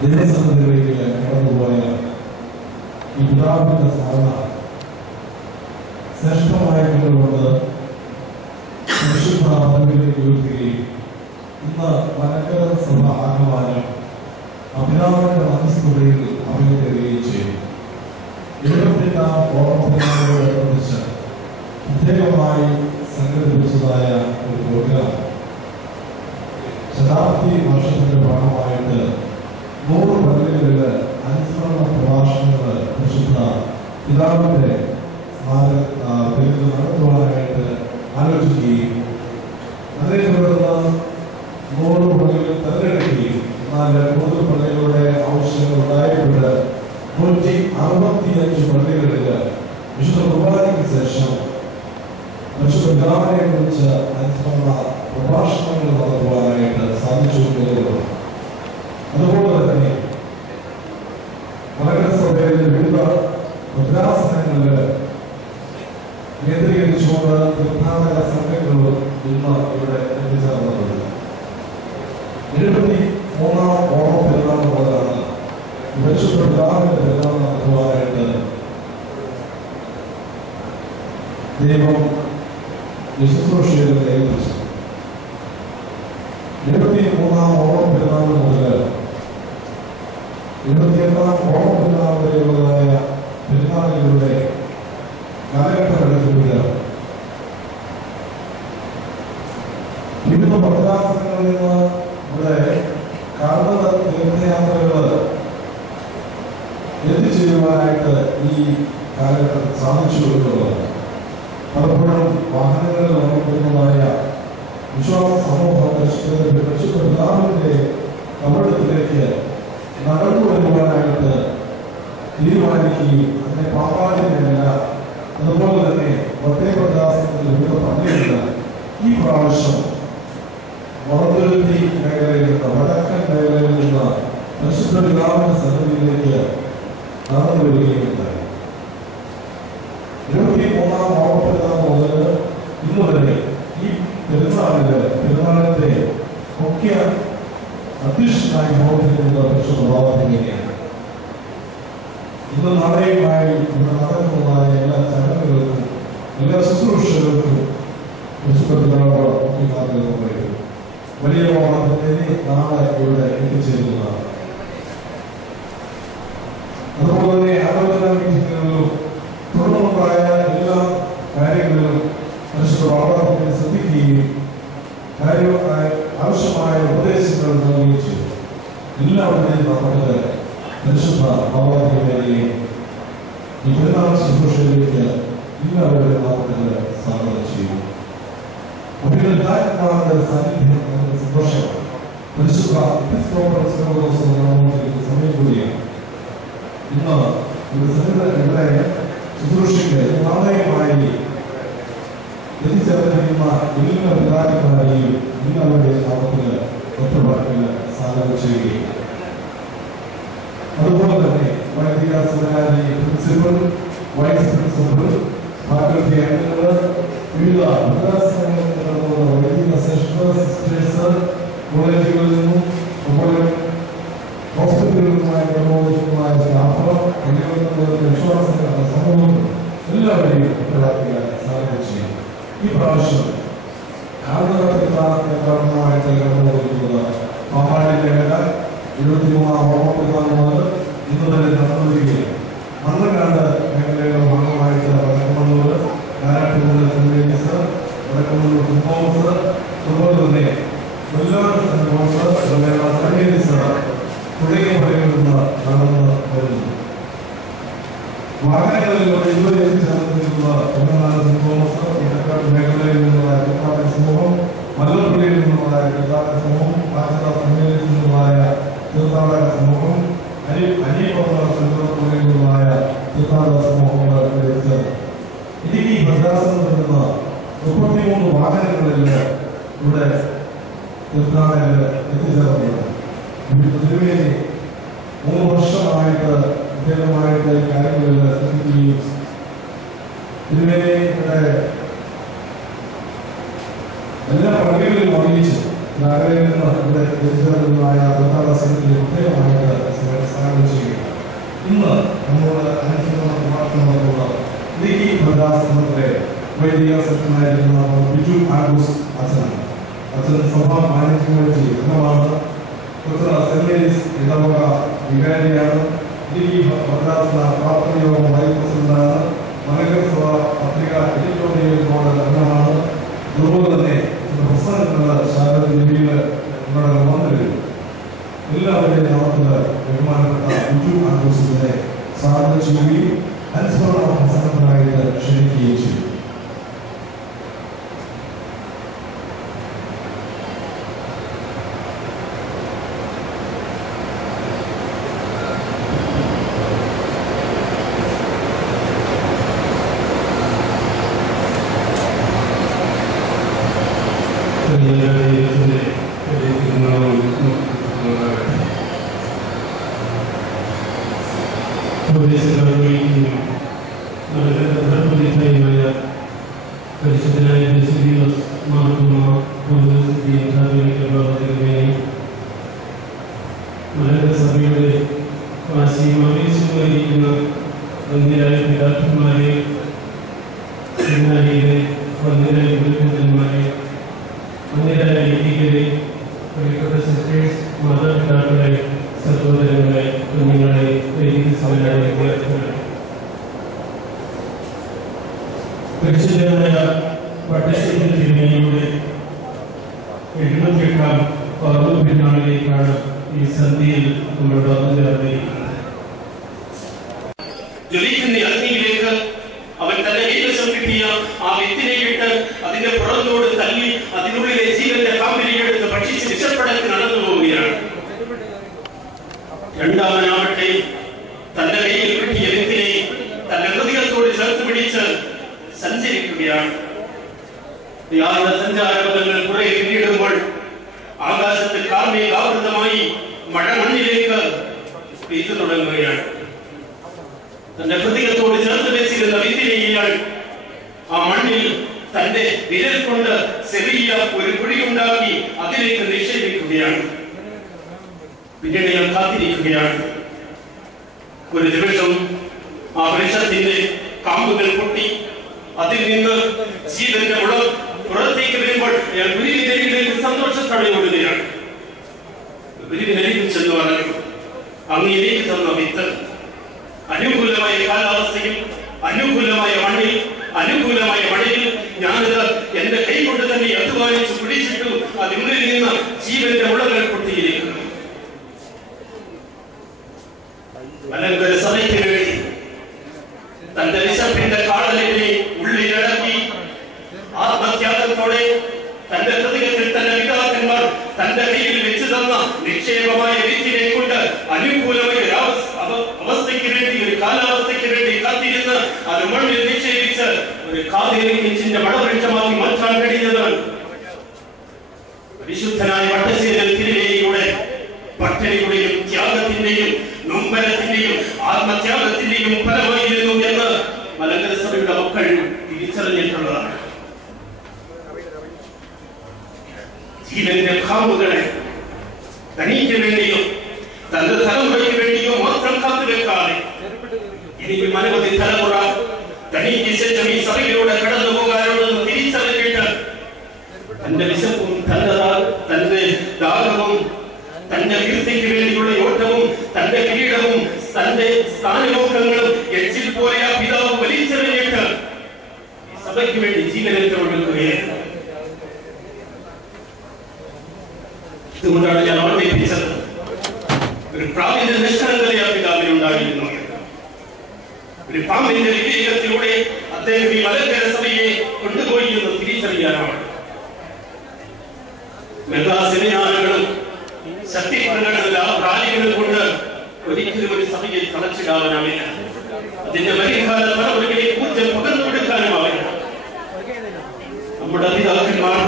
ദൈവസന്നിധിയിലേക്ക് കടന്നുപോയ ഈ പിതാവിന്റെ സ്മരണ ശ്രേഷ്ഠമായിട്ടുള്ളത് പരിശുദ്ധ പദവിയിലേക്ക് ഉയർത്തുകയും ഇന്ന് മലങ്കര സഭ ആകുവാനും അഭിരാമിന്റെ മധ്യസ്ഥതയിൽ അഭിനയിക്കുകയും ചെയ്തു. 78ാം ഓർമ്മദിനത്തോടനുബന്ധിച്ച് പ്രത്യേകമായി സംഘടിപ്പിച്ചതായ ഒരു പ്രോഗ്രാം ശതാബ്ദി വർഷത്തിന്റെ ഭാഗമായിട്ട് 100 പള്ളികളിൽ അനുസ്മരണ പ്രഭാഷണങ്ങൾ പരിശുദ്ധ പിതാവിന്റെ പേരിൽ നടത്തുവാനായിട്ട് ആലോചിക്കുകയും അതേ തുടർന്ന് 100 പള്ളികൾ തെരഞ്ഞെടുക്കുകയും എന്നാൽ 100 പള്ളികളുടെ ആവശ്യങ്ങൾ ഉണ്ടായപ്പോൾ 165 പള്ളികളിൽ വിശുദ്ധ കുർബാനയ്ക്ക് ശേഷം പരിശുദ്ധ പിതാവിനെ കുറിച്ച് അനുസ്മരണ പ്രഭാഷണങ്ങൾ നടത്തുവാനായിട്ട് സാധിച്ചു എന്നുള്ളതാണ്. അതുപോലെ തന്നെ മലങ്കര സഭയിലെ വിവിധ ഭദ്രാസനങ്ങളിൽ കേന്ദ്രീകരിച്ചുകൊണ്ട് തീർത്ഥാടക സംഘങ്ങളും ഇന്ന് ഇവിടെ എത്തിച്ചേർന്നിട്ടുണ്ട്. 73ാം ഓണം പെരുന്നാൾ മുതലാണ് പരിശുദ്ധ പിതാവിന്റെ പെരുന്നാൾ നടത്തുവാനായിട്ട് ദൈവം ശുശ്രൂഷയിൽ ഏൽപ്പിച്ചു. 73ാം ഓണം പെരുന്നാൾ മുതൽ 78ാം ഓണം പെരുന്നാൾ വരെയുള്ളതായ പെരുന്നാളുകളുടെ കാലഘട്ടമെടുക്കുക വിവിധ ഭദ്രാസനങ്ങളിൽ നിന്ന് ഇവിടെ കാർമക തീർത്ഥയാത്രകൾ എത്തിച്ചേരുവാനായിട്ട് ഈ കാലഘട്ടത്തിൽ സാധിച്ചു എന്നുള്ളതാണ്. പലപ്പോഴും വാഹനങ്ങളിൽ വന്നിട്ടുള്ളതായ വിശ്വാസ സമൂഹം പരിശുദ്ധ പിതാവിന്റെ കബറിടത്തിലേക്ക് നടന്നു വരുവാനായിട്ട് തീരുമാനിക്കുകയും അതിനെ പാപ്പാടിനല്ല അതുപോലെ തന്നെ പ്രത്യേകദാസത്തിന്റെ വിവിധ പള്ളികളിൽ ഈ പ്രാവശ്യം വടതുരുത്തി മേഖലയിൽ നിന്ന് വടക്കൻ മേഖലയിൽ നിന്ന് പരിശുദ്ധ പിതാവിന്റെ സന്നിധിയിലേക്ക് നടന്നു വരികയുണ്ടായി. 73ാം ഓണപ്പെരുന്നാൾ മുതൽ ഇന്ന് വരെ ഈ പെരുന്നാളിന്റെ മുഖ്യ അധ്യക്ഷനായി പ്രവർത്തിക്കുന്നത് പരിശുദ്ധ പിതാവിനെയാണ്. ഇന്ന് നാളെയുമായി ഇവിടെ നടക്കുന്നതായ എല്ലാ ചടങ്ങുകൾക്കും എല്ലാ ശുശ്രൂഷകൾക്കും പരിശുദ്ധ പിതാവ് മുഖ്യമാർഗ്ഗം വരും. വലിയ ഓണത്തിന് നാളെ ഇവിടെ എത്തിച്ചേരുന്നതാണ്. അതുപോലെ തന്നെ ആലോചന മീറ്റിങ്ങുകളിലും തുടർന്നുണ്ടായ എല്ലാ കാര്യങ്ങളിലും പരിശുദ്ധ പിതാവിനെ ശ്രദ്ധിക്കുകയും ആവശ്യമായ ഉപദേശങ്ങൾ നൽകുകയും ചെയ്തു. എല്ലാവരുടെയും നമുക്ക് പരിശുദ്ധ പിതാവിനെയും ഈ പെരുന്നാൾ ശുശ്രൂഷയിലേക്ക് എല്ലാവരുടെയും നാമത്തിൽ സ്വാഗതം ചെയ്യും. അഭിനന്ദാത്മാവിന്റെ സാന്നിധ്യം നമുക്ക് സന്തോഷമാണ്. പരിശുദ്ധ സമയം കൂടിയാണ്. ഇന്ന് ഇവിടെ ശുശ്രൂഷയ്ക്ക് നാളെയുമായി എത്തിച്ചേർന്നിരിക്കുന്ന എല്ലാ പിതാക്കന്മാരെയും എല്ലാവരുടെയും നാമത്തിൽ ഒറ്റവാക്കിൽ സ്വാഗതം ചെയ്യുകയും അതുപോലെ തന്നെ വൈദിക seminary principal, vice principal, faculty അംഗങ്ങൾ, വിവിധ ഭദ്രാസനങ്ങളിൽ നടത്തുന്ന വൈദിക സിസ്റ്റേഴ്സ്, കോളേജുകളിൽ നിന്നും അതുപോലെ ഹോസ്പിറ്റലുകളിൽ നിന്നുമായി നിർവഹിക്കുന്നതായ സ്റ്റാഫ്, വിശ്വാസ സമൂഹം എല്ലാവരെയും ഒറ്റവാക്കിൽ സ്വാഗതം ചെയ്യും. ഈ പ്രാവശ്യം കാരണമായിട്ട് കടന്നുപോയിരിക്കുന്നത് പാമ്പാടിന്റെ മേഖല 73ാം ഓണപ്പെരുന്നാൾ മുതൽ ഇന്ന് വരെ നടന്നുവരികയാണ്. മണ്ണക്കാട് മേഖലയുടെ ഭാഗമായിട്ട് വടക്കമണ്ണൂർ, കാരാട്ടൂർ സെന്റ് വടക്കമണ്ണൂർ കുമ്പോസ്, അതുപോലെ തന്നെ കൊല്ലാട് സെന്റ് തോമസ്, തുടങ്ങിയ പള്ളികളിൽ നിന്ന് നടന്നു വരുന്നു. വാഹനങ്ങളിലൂടെ ഇതുവരെ എത്തിച്ചേർന്നിരിക്കുന്ന തമിഴ്നാട് സെന്റ് തോമസ്, വടക്കാട് മേഖലയിൽ നിന്നുള്ളതായ തീർത്ഥാടക സമൂഹം, മല്ലപ്പള്ളിയിൽ നിന്നുള്ളതായ തീർത്ഥാടക സമൂഹം, പാചക സമ്മേളനത്തിൽ നിന്നുള്ളതായ തീർത്ഥാടക സമൂഹം, അനിയപ്പുറത്തുള്ളിൽ നിന്നുള്ളതായ തീർത്ഥാടക സമൂഹങ്ങൾ എത്തിച്ചേർന്നു. ഇടുക്കി ഭദ്രാസനത്തിൽ നിന്ന് 33 വാഹനങ്ങളിൽ ഇവിടെ തീർത്ഥാടകർ എത്തിച്ചേർന്നിട്ടുണ്ട്. തിരുവേദി 3 വർഷമായിട്ട് പ്രത്യേകമായിട്ട് കാര്യങ്ങളിൽ ശ്രദ്ധിക്കുകയും തിരുവേദിയുടെ എല്ലാ പള്ളികളിലും അറിയിച്ച് നഗരയിൽ നിന്ന് ഇവിടെ തിരിച്ചറിഞ്ഞതായ സംഘത്തിന് പ്രത്യേകമായിട്ട് സ്വാഗതം ചെയ്യുക. ഇന്ന് നമ്മോട് അനുസരണ പ്രഭാഷണം നടത്തുന്ന ഇടുക്കി ഭദ്രാസനത്തിലെ വൈദിക സെക്രട്ടറിയായിരുന്ന ബിജു ആഗൂസ് അച്ഛനാണ്. അച്ഛൻ സഭാ മാനേജിംഗ് കമ്മിറ്റി അംഗമാണ്. സെന്റ് മേരീസ് ഇടവക വികാരിയാണ്. ഇടുക്കി ഭദ്രാസന പ്രാർത്ഥന യോഗം വൈസ് പ്രസിഡന്റാണ്. മലങ്കര സഭ പത്രിക എഡിറ്റോറിയൽ ബോർഡ് അംഗമാണ്. അതുപോലെ തന്നെ പ്രസ്ഥാനത്തിനുള്ള ശാരദ ലിപിയിൽ ഇവിടെ വന്നിരുന്നു. എല്ലാവരുടെയും നാമത്തിൽ ബഹുമാനപ്പെട്ട ബിജു ആഘോഷത്തിനെ സ്വാഗതം ചെയ്യുകയും അനുസ്മരണ പ്രസംഗത്തിനായിട്ട് ക്ഷണിക്കുകയും ചെയ്തു. സഭയുടെ വാശിമായിരിക്കുന്ന വന്യരായ പിതാക്കന്മാരെ, വന്യരായ ഗുരുക്കന്മാരെ, വന്യരായ ലീഗരെ, പ്രിയപ്പെട്ട സിസ്റ്റേഴ്സ്, മാതാപിതാക്കളെ, സഹോദരങ്ങളെ, കുഞ്ഞുങ്ങളെ, വൈദിക സഭയുടെ വിദ്യാർത്ഥികളെ, പരിശുദ്ധമായ പട്ടശ്ശേരി തിരുമേനിയുടെ 78ാം പർവ്വ പെരുന്നാളിലേക്കാണ് ഈ സന്ധ്യയിൽ നമ്മൾ വന്നു ചേർന്നിരിക്കുന്നത്. ജ്വലിക്കുന്ന അഗ്നിയിലേക്ക് അവൻ തന്റെ കൈവശം കിട്ടിയ ആ വിത്തിനെ ഇട്ട് അതിന്റെ പുറത്തോട് തല്ലി അതിനുള്ളിലെ ജീവന്റെ കാമ്പിരിയെടുത്ത് ഭക്ഷിച്ച് വിശപ്പടക്ക് നടന്നു പോവുകയാണ്. രണ്ടാമനാവട്ടെ തന്റെ കയ്യിൽ കിട്ടിയ വിത്തിനെ തന്റെ ഹൃദയത്തോട് ചേർത്ത് പിടിച്ച് സഞ്ചരിക്കുകയാണ്. ഇയാളുടെ സഞ്ചാരപഥങ്ങൾ കുറെ പിന്നിടുമ്പോൾ ആകാശത്ത് കാർമേഘാവൃതമായി മഴ മണ്ണിലേക്ക് പെയ്തു തുടങ്ങുകയാണ്. തന്റെ ഹൃദയത്തോട് ചേർത്ത് വെച്ചിരുന്ന വിത്തിനെ ഇയാൾ ആ മണ്ണിൽ തന്റെ വിരൽ കൊണ്ട് ചെറിയ ഒരു കുഴിയുണ്ടാക്കി അതിലേക്ക് നിക്ഷേപിക്കുകയാണ്. പിന്നീട് ഇയാൾ കാത്തിരിക്കുകയാണ്. ഒരു നിമിഷം ആ വൃക്ഷത്തിന്റെ കാമ്പുകൾ പൊട്ടി അതിൽ നിന്ന് ജീവന്റെ മുള പുറത്തേക്ക് വരുമ്പോൾ അയാൾ ഗുരുവിനരികിലേക്ക് സന്തോഷത്തോടെ ഓടുകയാണ്. ഗുരുവിനരികിൽ ചെന്ന് പറഞ്ഞു, അങ്ങേക്ക് തന്ന വിത്ത് അനുകൂലമായ കാലാവസ്ഥയിൽ, അനുകൂലമായ മണ്ണിൽ ഞാനിത് എന്റെ കൈ കൊണ്ട് തന്നെ അധ്വാനിച്ച് പിടിച്ചിട്ടു അതിനുള്ളിൽ നിന്ന് ജീവന്റെ മുളകൾ പൊട്ടിയിരിക്കുന്നു. മലങ്കര സഭയ്ക്ക് വേണ്ടി തന്റെ വിശപ്പിന്റെ കാടലിനെ ഉള്ളിലടക്കി ആത്മത്യാഗത്തോടെ തന്റെ ഹൃദയത്തിൽ തന്റെ പിതാക്കന്മാർ തന്റെ കയ്യിൽ വെച്ച് തന്ന നിക്ഷേപമായ വിത്തിനെ കൊണ്ട് അനുകൂലമായ അവസ്ഥയ്ക്ക് വേണ്ടി, ഒരു കാലാവസ്ഥയ്ക്ക് വേണ്ടി കാത്തിരുന്ന് അത് മണ്ണിൽ നിക്ഷേപിച്ച് ഒരു കാതിരിച്ചിന്റെ മടവൃക്ഷമാക്കി മാറ്റാൻ കഴിയുന്നത് വിശുദ്ധനായ പട്ടശ്ശേരി തിരുമേനിയുടെ പട്ടിണിയുടെയും ത്യാഗത്തിന്റെയും നൊമ്പരത്തിന്റെയും ആത്മത്യാഗത്തിന്റെയും ഫലമായിരുന്നു എന്ന് മലങ്കര സഭയുടെ മക്കൾ തിരിച്ചറിഞ്ഞിട്ടുള്ളതാണ്. ജീവന്റെ കാമ്പുകളെ തനിക്ക് വേണ്ടിയോ തന്റെ തലമുറയ്ക്ക് വേണ്ടിയോ മാത്രം കാത്തുവെക്കാതെ എനിക്ക് അനവധി തലമുറ തനിക്ക് ശേഷം ഈ സഭയിലൂടെ കടന്നു പോകാനുണ്ടെന്ന് തിരിച്ചറിഞ്ഞിട്ട് തന്റെ വിശപ്പും തന്റെ ദാഹവും തന്റെ കീർത്തിക്ക് വേണ്ടിയുള്ള ഓട്ടവും തന്റെ കിരീടവും തന്റെ സ്ഥാനമോഹങ്ങളും എച്ചിൽ പോലെ ആ പിതാവ് വലിച്ചെറിഞ്ഞിട്ട് ഈ സഭയ്ക്ക് വേണ്ടി ജീവനത്തെ ഒഴുകുകയാണ്. ഇതുകൊണ്ടാണ് ഞാൻ ഓർമ്മിപ്പിച്ചത്, ഒരു പ്രാവിന്റെ നിഷ്കളങ്കത ആ പിതാവിനുണ്ടായിരുന്നു. ഒരു പാമ്പിന്റെ വിവേകത്തിലൂടെ അദ്ദേഹം ഈ മലങ്കര സഭയെ കൊണ്ടുപോയി എന്ന് തിരിച്ചറിയാനാണ്. മെഗാ സെമിനാറുകളും ശക്തി പ്രകടന റാലികളും കൊണ്ട് ഒരിക്കലും ഒരു സഭയെ തളച്ചിടാവാനാവില്ല. അതിന്റെ വരുംകാല തലമുറകളെ ഊർജ്ജം പകർന്നു കൊടുക്കാനുമാവില്ല. നമ്മുടെ പിതാക്കന്മാർ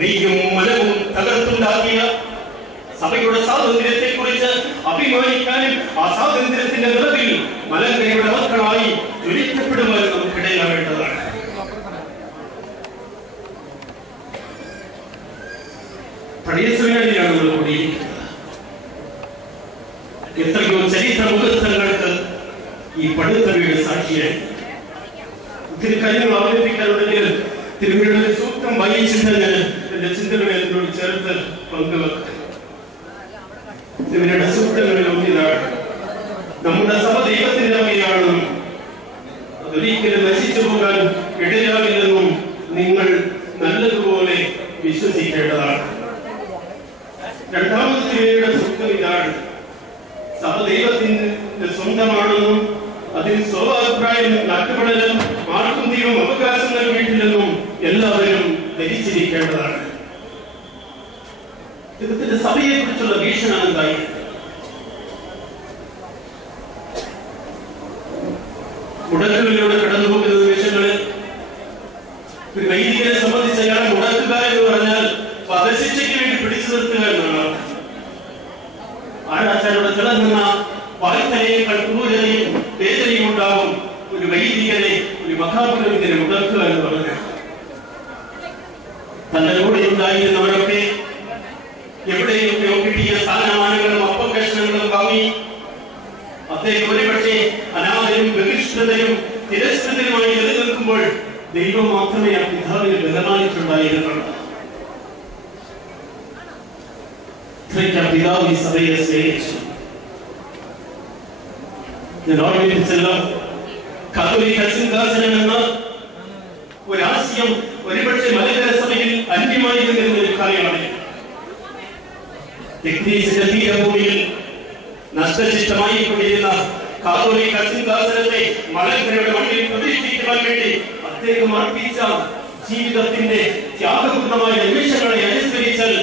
നെയ്യും മനവും തകർത്തുണ്ടാക്കിയ സഭയുടെ സ്വാതന്ത്ര്യത്തെ കുറിച്ച് അഭിമാനിക്കാനും ആ സ്വാതന്ത്ര്യത്തിന്റെ നിറവിൽ മലങ്കരയുടെ മക്കളായി ജ്വലിക്കപ്പെടുവാനും നമുക്കിടയാവേണ്ടതാണ്. പഴയ സെമിനാരിലാണ് നമ്മൾ കൂടിയിരിക്കുന്നത്. എത്രയോ ചരിത്ര മുഹൂർത്തങ്ങൾക്ക് ഈ പടുത്തവയുടെ സാക്ഷിയായി. ഒത്തിരി കാര്യങ്ങൾ അവതരിപ്പിക്കാനുണ്ടെങ്കിൽ തിരുമേനിയുടെ സൂക്തം വായിച്ചിട്ട് ഞാൻ എന്റെ ചിന്തകളെ എന്നോട് ചേർത്ത് പങ്കുവെക്കാം. തിരുമേനിയുടെ സൂക്തങ്ങളിൽ ഒന്നിതാണ്, നമ്മുടെ സഭ ദൈവത്തിന്റെ വകയാണെന്നും അതൊരിക്കലും നശിച്ചു പോകാൻ ഇടയാകില്ലെന്നും നിങ്ങൾ നല്ലതുപോലെ വിശ്വസിക്കേണ്ടതാണ്. രണ്ടാമത്തെ തിരുമേനിയുടെ സൂക്തം ഇതാണ്, സഭ ദൈവത്തിന്റെ സ്വന്തമാണെന്നും അതിൽ സ്വാഭിപ്രായം നട്ടുപടലും ആർക്കും ദൈവം അവകാശം നൽകിയിട്ടില്ലെന്നും എല്ലാവരും ധരിച്ചിരിക്കേണ്ടതാണ്. ദൈവത്തിന്റെ സഭയെ കുറിച്ചുള്ള വീക്ഷണം എന്തായി? മുടക്കുകളിലൂടെ കടന്നു പോകുന്ന നിമിഷങ്ങളിൽ ഒരു വൈദികനെ സംബന്ധിച്ച് അയാൾ മുടക്കുകാരെന്ന് പറഞ്ഞാൽ വധശിക്ഷയ്ക്ക് വേണ്ടി പിടിച്ചു നിർത്തുക എന്നാണ്. ആരാച്ചാരുടെ തിളങ്ങുന്ന വായ്ത്തലയേക്കാൾ ക്രൂരതയും വേദനയും ഉണ്ടാകും ഒരു വൈദികനെ, ഒരു മഹാപുരോഹിതനെ മുടക്കുക എന്ന് പറഞ്ഞു. തന്റെ കൂടെ ഉണ്ടായിരുന്നവരൊക്കെ എവിടെയൊക്കെയോ കിട്ടിയ സ്ഥാനമാനങ്ങളും അപ്പകഷ്ണങ്ങളും വാങ്ങി അദ്ദേഹം ഒരുപക്ഷെ അനാഥരും ബഹിഷ്കൃതരും തിരസ്കൃതരുമായി നിലനിൽക്കുമ്പോൾ ദൈവം മാത്രമേ ആ പിതാവിന് ബലമായിട്ടുണ്ടായിരുന്നുള്ളൂ. പിതാവ് ഈ സഭയെ സ്നേഹിച്ചു. ഞാൻ ഓർമ്മിപ്പിച്ചല്ലോ, കത്തോലിക്ക സിംഹാസനം എന്ന ഒരാശയം ഒരുപക്ഷെ മലങ്കര സഭയിൽ അന്യമായിരുന്ന ഒരു കാര്യമാണ്. തെഗ്നീസിന്റെ തീരഭൂമിയിൽ നഷ്ടശിഷ്ടമായി കൊണ്ടിരുന്ന കാതോലിക്ക സിംഹാസനത്തെ മലങ്കരയുടെ മണ്ണിൽ പ്രതിഷ്ഠിക്കുവാൻ വേണ്ടി അദ്ദേഹം അർപ്പിച്ച ജീവിതത്തിന്റെ ത്യാഗപൂർണമായ നിമിഷങ്ങളെ അനുസ്മരിച്ചാൽ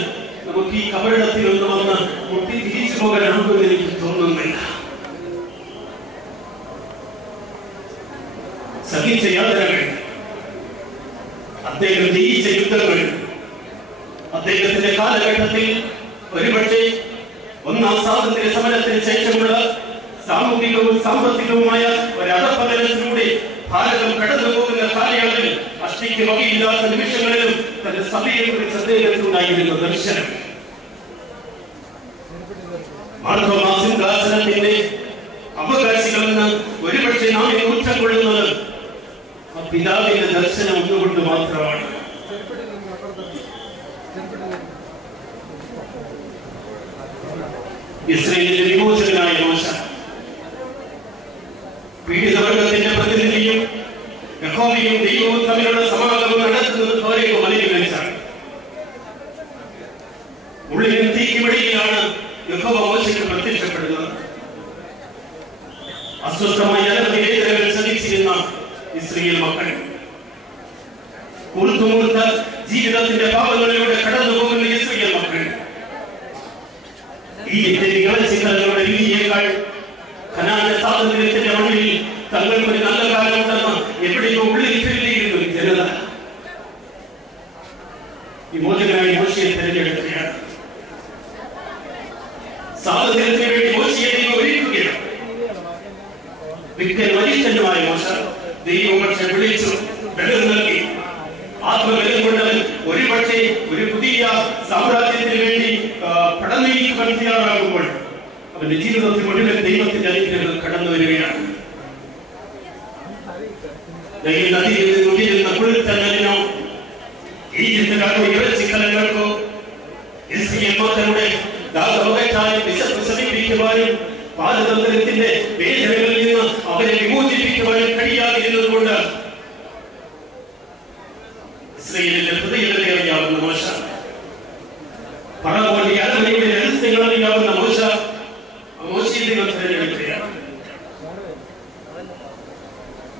നമുക്ക് ഈ കബറിടത്തിൽ ഒന്ന് വന്ന് മുട്ടി തിരിച്ചു പോകാൻ നമുക്കെന്ന് എനിക്ക് തോന്നുന്നില്ല. സഹിച്ച യാതനകൾ, അദ്ദേഹം ജയിച്ച യുദ്ധങ്ങൾ, അദ്ദേഹത്തിന്റെ കാലഘട്ടത്തിൽ ഒരുപക്ഷെ ഒന്നാം സ്വാതന്ത്ര്യ സമരത്തിന് ശേഷമുള്ള സാമൂഹികവും സാമ്പത്തികവുമായ ഒരധപതനത്തിലൂടെ ഭാരതം കടന്നു പോകുന്ന കാലയളവിൽ അഷ്ടിക്ക് വകയില്ലാത്ത നിമിഷങ്ങളിലും തന്റെ സഭയെ കുറിച്ച് അദ്ദേഹത്തിനുണ്ടായിരുന്ന ദർശനം, മാർത്തോമാ സിംഹാസനത്തിന്റെ അവകാശികളെന്ന് ഒരുപക്ഷെ നാം കുറ്റം കൊള്ളുന്നത് ആ പിതാവിന്റെ ദർശനം ഒന്നുകൊണ്ട് മാത്രമാണ്. ഇസ്രായേലിന്റെ വിമോചകനായ മോശ പീഡിതവർഗത്തിന്റെ പ്രതിനിധിയും യഹോവയും ദൈവവും തമ്മിലുള്ള സമാഗമം നടക്കുന്നത് പോലെ മലയിൽ വെച്ചാണ്. ഉള്ളിലും തീക്കുമടിയിലാണ് യഹോവ മോശയ്ക്ക് പ്രത്യക്ഷപ്പെടുന്നത്. അസ്വസ്ഥമായ അനവധി വേദനകൾ സഹിച്ചിരുന്ന ഇസ്രായേൽ മക്കൾ കൂർത്തുമൂർത്ത ജീവിതത്തിന്റെ പാപങ്ങളിലൂടെ കടന്നു പോകുന്ന ഇസ്രായേൽ മക്കൾ ഈ ചിന്തകളുടെ രീതിയേക്കാൾ ഖനാന്റെ സ്വാതന്ത്ര്യത്തിന്റെ മണ്ണിൽ തങ്ങൾക്കൊരു നല്ല കാലമുണ്ടെന്ന് എവിടെയോ ഉള്ളിൽ കരുതിയിരുന്നു ജനത. വിമോചകനായ മോശയെ തിരഞ്ഞെടുക്കുകയാണ്. സ്വാതന്ത്ര്യത്തിന് വേണ്ടി മോശയെ ദൈവം ഒരുക്കുകയാണ്. വിജ്ഞൻ വരിഷ്ഠനുമായ മോശ ദൈവം പക്ഷെ വിളിച്ചു, ബലം നൽകി. ആത്മബലം കൊണ്ടവൻ ഒരുപക്ഷെ ഒരു പുതിയ സാമ്രാജ്യത്തിന് വേണ്ടി പടനീക്കുവാൻ തയ്യാറാകുമ്പോൾ അവന്റെ ജീവിതത്തിൽ മുഴുവൻ ദൈവത്തിന്റെ അനുഗ്രഹങ്ങൾ കടന്നു വരികയാണ്. നദിയിൽ നിന്നുയരുന്ന കുളിർത്തന്നലിനോ ഈജിപ്തുകാർക്കോ ഇറച്ചിക്കലങ്ങൾക്കോ ഇസ്രായേൽ മക്കളുടെ ദാഹമകറ്റാനും വിശപ്പ് ശമിപ്പിക്കുവാനും പാരതന്ത്രത്തിന്റെ വേദനകളിൽ നിന്ന് അവരെ വിമോചിപ്പിക്കുവാനും കഴിയാതിരുന്നത് കൊണ്ട് ഇസ്രായേലിന്റെ ഹൃദയത്തെ അറിയാവുന്ന മോശ, ഫറവോന്റെ അരമനയുടെ രഹസ്യങ്ങൾ അറിയാവുന്ന മോശ, മോശയെ ദൈവം തിരഞ്ഞെടുക്കുകയാണ്.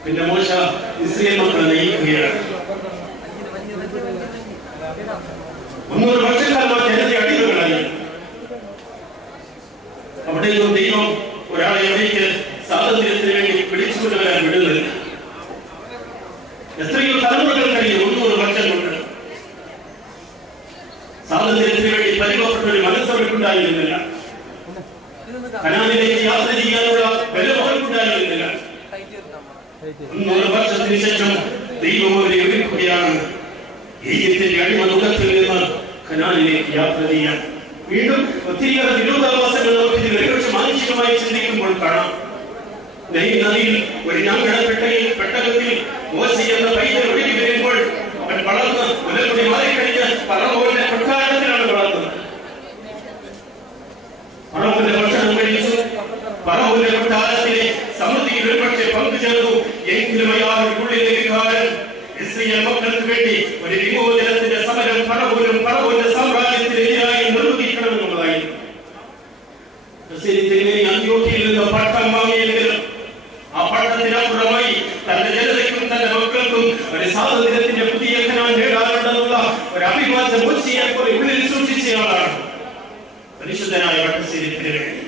പിന്നെ മോശ ഇസ്രായേൽ മക്കളെ നയിക്കുകയാണ്. 300 വർഷക്കാലമായി ജനത്തെ അടിമകളായി. അവിടെ നിന്നും ദൈവം ഒരാളെ എവിടേക്ക് സ്വാതന്ത്ര്യത്തിന് വേണ്ടി പിടിച്ചുകൊണ്ടുവരാൻ വിടുന്നില്ല. എത്രയോ തലമുറകൾ കഴിഞ്ഞു, 300 വർഷം കൊണ്ട് സ്വാതന്ത്ര്യത്തിന് വേണ്ടി പരിമപ്പെട്ട ഒരു മനസ്സവർക്കുണ്ടായിരുന്നില്ല. കനാനിലേക്ക് യാത്ര ചെയ്യാനുള്ള ബലം അവർക്കുണ്ടായിരുന്നില്ല. 300 വർഷത്തിന് ശേഷം ദൈവം അവരെ ഒരുക്കുകയാണ്. ഈജിപ്തിന്റെ അടിമ മുഖത്തിൽ നിന്ന് കനാലിലേക്ക് യാത്ര ചെയ്യാൻ. വീണ്ടും ഒത്തിരിയേറെ വിരോധാഭാസങ്ങൾ നമുക്ക് ഇതിൽ ഒരുപക്ഷെ മാനുഷികമായി ചിന്തിക്കുമ്പോൾ കാണാം. നൈൽ നദിയിൽ ഒരു പെട്ടകത്തിൽ മോശ എന്ന പൈതൽ ഒഴുകി വരുമ്പോൾ അവൻ വളർന്ന് മുലകുടി മാറിക്കഴിഞ്ഞ് ഫറവോന്റെ കൊട്ടാരത്തിലാണ് വളർന്നത്. ഫറവോന്റെ ഭക്ഷണം കഴിച്ചു. ഫറവോന്റെ കൊട്ടാരത്തിലെ സമൃദ്ധിയിൽ ഒരുപക്ഷെ പങ്കുചേർന്നു. എങ്കിലും അയാളുടെ ഉള്ളിലെ വികാരം ഇസ്രായേൽ മക്കൾക്ക് വേണ്ടി ഒരു വിമോചനത്തിന്റെ സമരം ഫറവോന്റെ സാമ്രാജ്യത്തിനെതിരായി നിർവഹിക്കണമെന്നുള്ളതായിരുന്നു. അന്ത്യോഖ്യയിൽ നിന്ന് പട്ടം വാങ്ങിയെങ്കിലും ആ പട്ടത്തിനപ്പുറമായി തന്റെ ജനതയ്ക്കും തന്റെ മക്കൾക്കും ഒരു സ്വാതന്ത്ര്യത്തിന്റെ പുതിയ കനാൻ നേടാനുണ്ടെന്നുള്ള ഒരു അഭിമാന മോശയെ പോലെ ഉള്ളിൽ സൂക്ഷിച്ചയാളാണ് പരിശുദ്ധനായ വട്ടശ്ശേരി തിരുമേനി.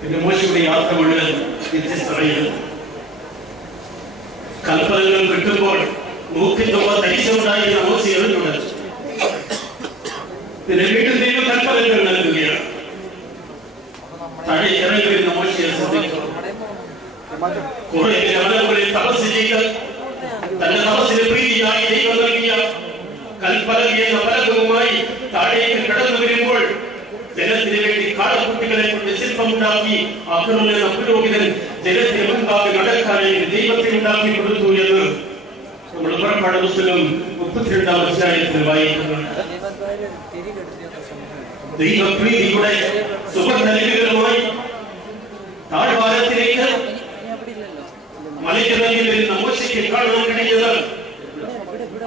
പിന്നെ മോശയുടെ യാത്ര മുഴുവൻ വ്യത്യസ്തമായിരുന്നു. കൽപ്പനകൾ കിട്ടുമ്പോൾ മൂക്കിൽ തരിച്ചുണ്ടായിരുന്ന മോശ എറിഞ്ഞുണ്ട്. പിന്നെ വീണ്ടും ദൈവം കൽപ്പനകൾ നൽകുകയാണ്. താഴെ ഇറങ്ങി വരുന്ന മോശയെ ശ്രദ്ധിച്ചു. കുറെ മലകളിൽ തപസ് ചെയ്ത് തന്റെ തപസ്സിന് പ്രീതിയായി ദൈവം നൽകിയ കൽപ്പന എന്ന ഫലകവുമായി താഴേക്ക് കടന്നു വരുമ്പോൾ ജനത്തിന് വേണ്ടി കാളക്കുട്ടികളെ കൊണ്ട് ശില്പമുണ്ടാക്കി അഹ്റോൻ എന്ന പുരോഹിതൻ ജനത്തിന് മുൻപാകെ നടക്കാനായി ദൈവത്തെ ഉണ്ടാക്കി കൊടുത്തു എന്ന് നമ്മൾ പുറപ്പാട് പുസ്തകം 32-ാം അധ്യായത്തിൽ വായിക്കുന്നുണ്ട്. ദൈവപ്രീതിയുടെ സുവർണ്ണലിപികളുമായി താഴ്വാരത്തിലേക്ക് മലയിറങ്ങി വരുന്ന മോശയ്ക്ക് കാണാൻ കഴിഞ്ഞത്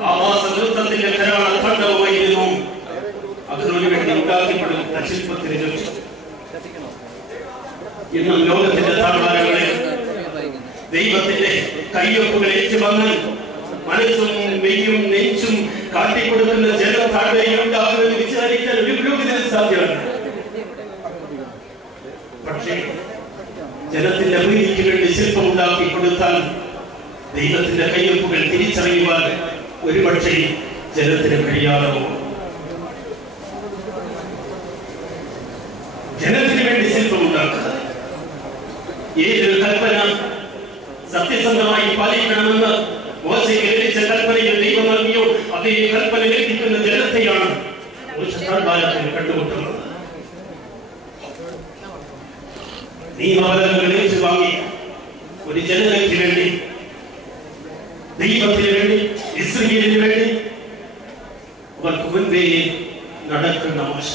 ആവാസ നൃത്തത്തിന്റെ കരാള താണ്ഡവമായിരുന്നു. അഹ്റോന് വേണ്ടി ഉണ്ടാക്കിപ്പെടുന്ന ശില്പത്തിന് ചുറ്റും ഇന്നും ലോകത്തിന്റെ താഴ്വാരങ്ങളെ ദൈവത്തിന്റെ കയ്യൊപ്പുകൾ ഏറ്റുവാങ്ങാൻ മനസ്സും മെയ്യും നെഞ്ചും കാട്ടിക്കൊടുക്കുന്ന ജനം താഴ്വരയിലുണ്ടാകുമെന്ന് വിചാരിക്കാൻ ഒരു പുരോഗതിന് സാധ്യമല്ല. പക്ഷേ ജനത്തിന്റെ പ്രീതിക്ക് വേണ്ടി ശില്പം ഉണ്ടാക്കി കൊടുത്താൽ ദൈവത്തിന്റെ കയ്യൊപ്പുകൾ തിരിച്ചറിയുവാൻ ഒരുപക്ഷെ ജനത്തിന് കഴിയാതെ പോകും. ജനത്തിന് വേണ്ടി ശില്പം ഉണ്ടാക്കുക ഏതൊരു കൽപ്പന സത്യസന്ധമായി പാലിക്കണമെന്ന് മോശയ്ക്ക് ലഭിച്ച കൽപ്പനയിൽ ദൈവം നൽകിയോ അതേ കൽപ്പന ലഭിക്കുന്ന ജനത്തെയാണ് കണ്ടുമുട്ടുന്നത്. നിയമഫലങ്ങൾ ഏറ്റുവാങ്ങി ഒരു ജനതയ്ക്ക് വേണ്ടി, ദൈവത്തിന് വേണ്ടി, ഇസ്രായേലിന് വേണ്ടി അവർക്ക് മുൻപേ നടക്കുന്ന മോശ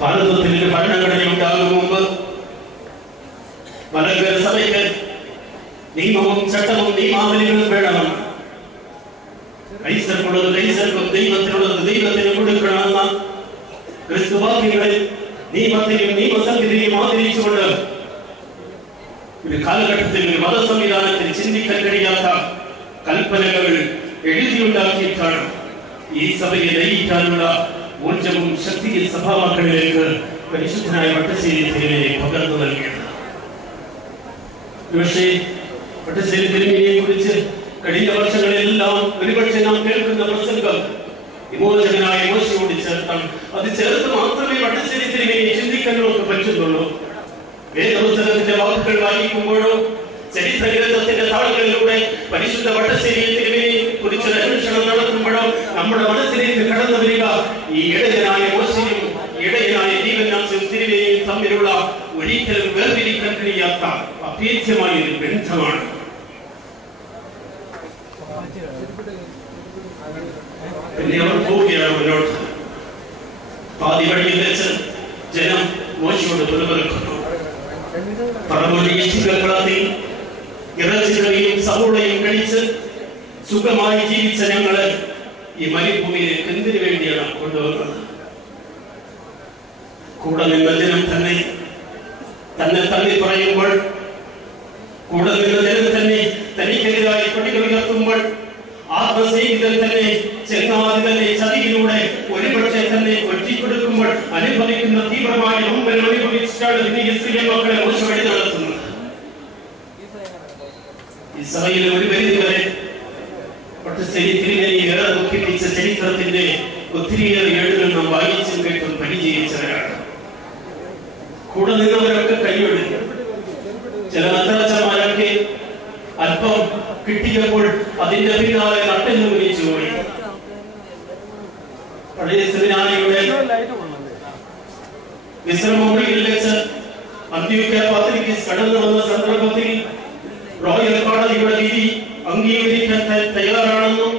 ഭാരതത്തിൽ ഒരു ഭരണഘടന ഉണ്ടാകും മുമ്പ് മലങ്കര സഭയ്ക്ക് നിയമവും ചട്ടവും നിയമാവലികളും വേണമെന്ന്, കൈസർക്കുള്ളത് കൈസർക്കും ദൈവത്തിനുള്ളത് ദൈവത്തിന് കൊടുക്കണമെന്ന ക്രിസ്തുവാക്യങ്ങളിൽ നിയമത്തെയും നിയമസംഹിതയും ആദരിച്ചുകൊണ്ട് ഒരു കാലഘട്ടത്തിൽ ഒരു മതസംവിധാനത്തിൽ ചിന്തിക്കാൻ കഴിയാത്ത കൽപ്പനകൾ എഴുതിയുണ്ടാക്കിയിട്ടാണ് ഈ സഭയെ നയിക്കാനുള്ള ഊർജവും ശക്തിയും സഭാമക്കളിലേക്ക് പരിശുദ്ധനായ വട്ടശ്ശേരി തിരുമേനിയെ പകർന്നു നൽകിയത്. പക്ഷേ വട്ടശ്ശേരി തിരുമേനിയെ കുറിച്ച് കഴിഞ്ഞ വർഷങ്ങളിലെല്ലാം ഒരുപക്ഷെ നാം കേൾക്കുന്ന പ്രസംഗം വിമോചകനായ മോശയോട് ചേർത്താണ്. അത് ചേർത്ത് മാത്രമേ വട്ടശ്ശേരി തിരുമേനിയെ ചിന്തിക്കാൻ നമുക്ക് പറ്റുന്നുള്ളൂ. വേദപുസ്തകത്തിന്റെ വാക്കുകൾ വായിക്കുമ്പോഴോ ചരിത്ര ഗ്രന്ഥത്തിന്റെ താളുകളിലൂടെ പരിശുദ്ധ വട്ടശ്ശേരി തിരുമേനിയെ കുറിച്ചൊരു അന്വേഷണം നടത്തുമ്പോഴോ നമ്മുടെ മനസ്സിലേക്ക് കടന്നു വരിക ഈ ഇടയനായ മോശയും ഇടയനായ ജീവനാശം തിരുമേനിയും തമ്മിലുള്ള ഒരിക്കലും വേർതിരിക്കാൻ കഴിയാത്ത അഭേദ്യമായ ഒരു ബന്ധമാണ്. പിന്നെ അവർ പോവുകയാണ് മുന്നോട്ട്. പാതി വഴിയിൽ വെച്ച് ജനം മോശയോട് പിറുപിറുക്കുന്നു. പറമ്പൊഴികളത്തിൽ ഇറച്ചിക്കറിയും സവോളയും കഴിച്ച് സുഖമായി ജീവിച്ച ഞങ്ങള് ഈ മരുഭൂമിയിലേക്ക് എന്തിനു വേണ്ടിയാണ് കൊണ്ടുവന്നത്? കൂടെ നിന്ന ജനം തന്നെ തള്ളി പറയുമ്പോൾ, കൂടെ നിന്ന ജനം തന്നെ തനിക്കെതിരായി കൊടികൾ ഉയർത്തുമ്പോൾ, ആത്മസ്നേഹിതൻ തന്നെ ചെന്നാതി തന്നെ ചതിയിലൂടെ ഒരുപക്ഷെ തന്നെ ഒറ്റിക്കൊടുക്കുമ്പോൾ അനുഭവിക്കുന്ന തീവ്രമായ നൊമ്പരം അനുഭവിച്ചിട്ടാണ് ഇസ്രായേൽ മക്കളെ മോശ വഴി നടത്തുന്നത്. ഇസ്രായേലിൽ ഒരു പരിധിവരെ വട്ടശ്ശേരി തിരുമേനിയെ ഏറെ ദുഃഖിപ്പിച്ച ചരിത്രത്തിന്റെ ഒത്തിരിയേറെ ഏടുകൾ നാം വായിച്ചും കേട്ടും പരിചയിച്ചവരാണ്. കൂടെ നിന്നവരൊക്കെ കൈയൊഴിഞ്ഞു. ചില നഗ്നച്ചമായ സന്ദർഭം കിട്ടിയപ്പോൾ അതിന്റെ പിന്നാലെ നട്ടെന്ന് വിളിച്ചുപോയി. പഴയ സെമിനാരിയുടെ വിശ്രമമുറിയിൽ വെച്ച് അന്ത്യോക്യ പത്രികീസ് കടന്നു വന്ന സന്ദർഭത്തിൽ റോയൽ കോടതിയുടെ വിധി അംഗീകരിക്കാൻ തയ്യാറാണെന്നും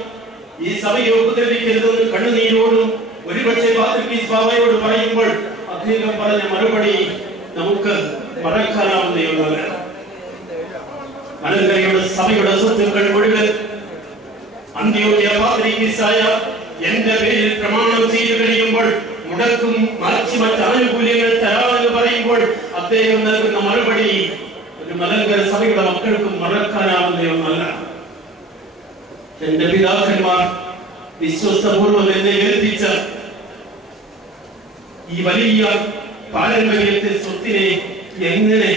ഈ സഭയെ ഉപദ്രവിക്കരുതെന്ന് കണ്ണുനീരോടും ഒരുപക്ഷെ പത്രികീസ് ബാബയോട് പറയുമ്പോൾ അദ്ദേഹം പറഞ്ഞ മറുപടി നമുക്ക് മറക്കാനാവുന്ന ഒന്നല്ല. മലങ്കരയുടെ സഭയുടെ സ്വത്തുക്കൾ മുഴുവൻ അന്ത്യോക്യ പത്രികീസായ എന്റെ പേരിൽ പ്രമാണം ചെയ്തു കഴിയുമ്പോൾ മുടക്കും മറിച്ച് മറ്റ് ആനുകൂല്യങ്ങൾ തരാമെന്ന് പറയുമ്പോൾ അദ്ദേഹം നൽകുന്ന മറുപടി ഒരു മലങ്കര സഭയുടെ മക്കൾക്കും മറക്കാനാവുന്ന ഒന്നല്ല. എന്റെ പിതാക്കന്മാർ വിശ്വസ്തപൂർവ്വം എന്നെ ഏൽപ്പിച്ച ഈ വലിയ പാരമ്പര്യത്തെ സ്വത്തിനെ എങ്ങനെ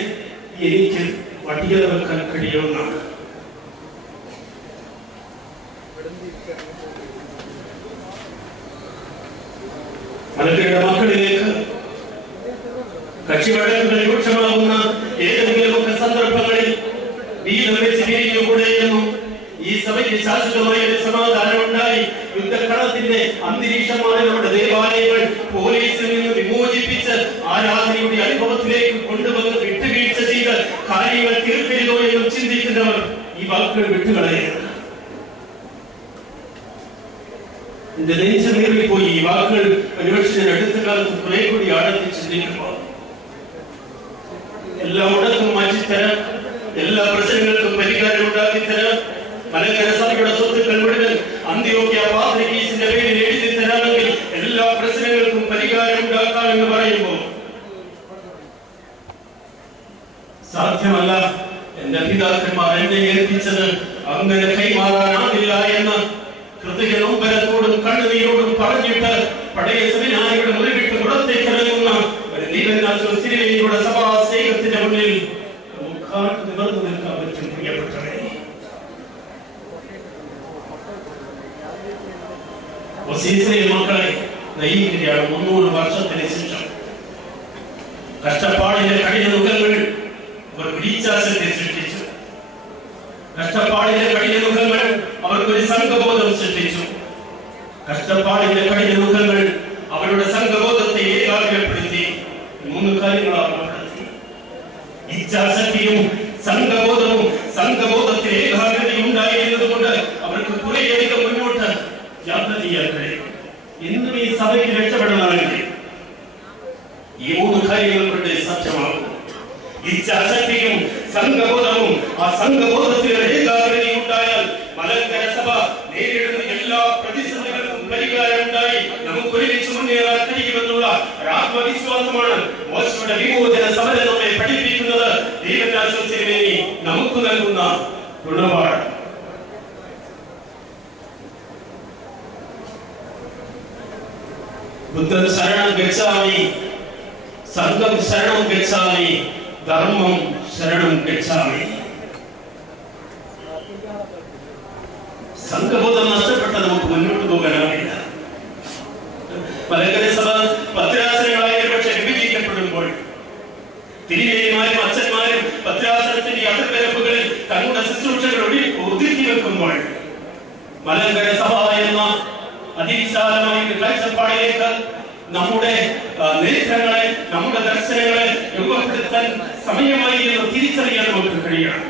എനിക്ക് വട്ടിയറ വെക്കാൻ കഴിയുമെന്നാണ്. മലങ്കരയുടെ മക്കളിലേക്ക് കക്ഷിവഴക്കുകൾ രൂക്ഷമാകുന്ന ഏതെങ്കിലുമൊക്കെ സന്ദർഭങ്ങളിൽ വീതം വെച്ച് പിരിഞ്ഞുകൂടെയെന്നും ഈ സഭയ്ക്ക് ശാശ്വതമായ ഒരു സമാധാനം ഉണ്ടായി യുദ്ധക്കളത്തിന്റെ അന്തരീക്ഷമാണ് നമ്മുടെ ദേവാലയങ്ങൾ പോലീസിൽ നിന്ന് വിമോചിപ്പിച്ച് ആരാധനയുടെ അനുഭവത്തിലേക്ക് കൊണ്ടുവന്ന് വിട്ടുവീഴ്ച ചെയ്ത് കാര്യങ്ങൾ തീർക്കരുതോ എന്നും ചിന്തിക്കുന്നവർ ഈ വാക്കുകൾ വിട്ടുകളയരുത്. എന്റെ നെഞ്ചേറി പോയി ഈ വാക്കുകൾ ഒരുപക്ഷെ അടുത്ത കാലത്ത് കുറെ കൂടി ആഴത്തിൽ ചിന്തിക്കുമ്പോൾ എല്ലാ മുടക്കും മാറ്റിത്തരാം, എല്ലാ പ്രശ്നങ്ങൾക്കും പരിഹാരം ഉണ്ടാക്കിത്തരാം, മലങ്കര സഭയുടെ സ്വത്തുക്കൾ മുഴുവൻ അന്ത്യോക്യ പത്രികീസിന്റെ പേരിൽ എഴുതി തരാമെങ്കിൽ എല്ലാ പ്രശ്നങ്ങൾക്കും പരിഹാരം ഉണ്ടാക്കാമെന്ന് പറയുമ്പോൾ സാധ്യമല്ല. എന്റെ പിതാക്കന്മാർ എന്നെ ഏൽപ്പിച്ചത് അങ്ങനെ കൈമാറാനാകില്ല എന്ന് ഹൃദയ നൊമ്പരത്തോടും കണ്ണുനീരോടും പറഞ്ഞിട്ട് പഴയ സെമിനാരിയുടെ മുറിവിട്ട് പുറത്തേക്ക് ഇറങ്ങുന്ന ഒരു ദീപനാഥയുടെ സഭാ സ്നേഹത്തിന്റെ മുന്നിൽ നിവർന്നു നിൽക്കാൻ പറ്റും. പ്രിയപ്പെട്ടവരെ, മക്കളെ നയിക്കുകയാണ് 300 വർഷത്തിന് ശേഷം. കഷ്ടപ്പാടിന്റെ കഠിന മുഖങ്ങൾ അവർ വിളിച്ചാശത്തെ സൃഷ്ടിച്ചു. കഷ്ടപ്പാടിന്റെ കഠിന മുഖങ്ങൾ അവർക്കൊരു സംഘബോധം സൃഷ്ടിച്ചു. കഷ്ടപ്പാടിന്റെ കഠിന മുഖങ്ങൾ അവരുടെ സംഘബോധത്തെ ഏകാഗ്രപ്പെടുത്തി. 3 കാര്യങ്ങളാണ് നടത്തി. ഇച്ഛാശക്തിയും സംഘബോധവും സംഘബോധത്തിൽ ഏകാഗ്രതയും ഉണ്ടായിരുന്നത് കൊണ്ട് അവർക്ക് കുറേയധികം മുന്നോട്ട് യാത്ര ചെയ്യാൻ കഴിയും. ഇന്നും ഈ സഭയ്ക്ക് രക്ഷപ്പെടണമെങ്കിൽ ഈ 3 കാര്യങ്ങൾ കൊണ്ട് സത്യമാകും. ഇച്ഛാശക്തിയും സംഘബോധവും ആ സംഘബോധത്തിൽ ഏകാഗ്രതയും ഉണ്ടായാൽ മലങ്കര സഭ നേരിടുന്ന എല്ലാ പ്രതിസന്ധികൾക്കും പരിഹാരം ഉണ്ടായി നമുക്ക് ഒരുമിച്ച് മുന്നേറാൻ കഴിയുമെന്നുള്ള ആത്മവിശ്വാസമാണ് മോശയുടെ വിമോചന സമരം നമ്മെ പഠിപ്പിക്കുന്നത്. ദൈവരാജ്യത്തിന് നമുക്ക് നൽകുന്ന ഗുണപാഠം. ബുദ്ധൻ ശരണം ഗച്ഛാമി, സംഘം ശരണം ഗച്ഛാമി, ധർമ്മം ശരണം ഗച്ഛാമി. സംഘബോധം നഷ്ടപ്പെട്ട നമുക്ക് മുന്നോട്ട് പോകാനാവില്ല. മലങ്കര സഭ ഭദ്രാസനങ്ങളായി പക്ഷെ വിഭജിക്കപ്പെടുമ്പോൾ തിരുമേനിമാരും അച്ഛന്മാരും ഭദ്രാസനത്തിന്റെ അതിർവരമ്പുകളിൽ തങ്ങളുടെ ശുശ്രൂഷകൾ ഒതുക്കി വെക്കുമ്പോൾ മലങ്കര സഭ എന്ന അതിവിശാലമായ കാഴ്ചപ്പാടിലേക്ക് നമ്മുടെ നേത്രങ്ങളെ, നമ്മുടെ ദർശനങ്ങളെ രൂപപ്പെടുത്താൻ സമയമായി എന്ന് തിരിച്ചറിയാൻ നമുക്ക് കഴിയണം.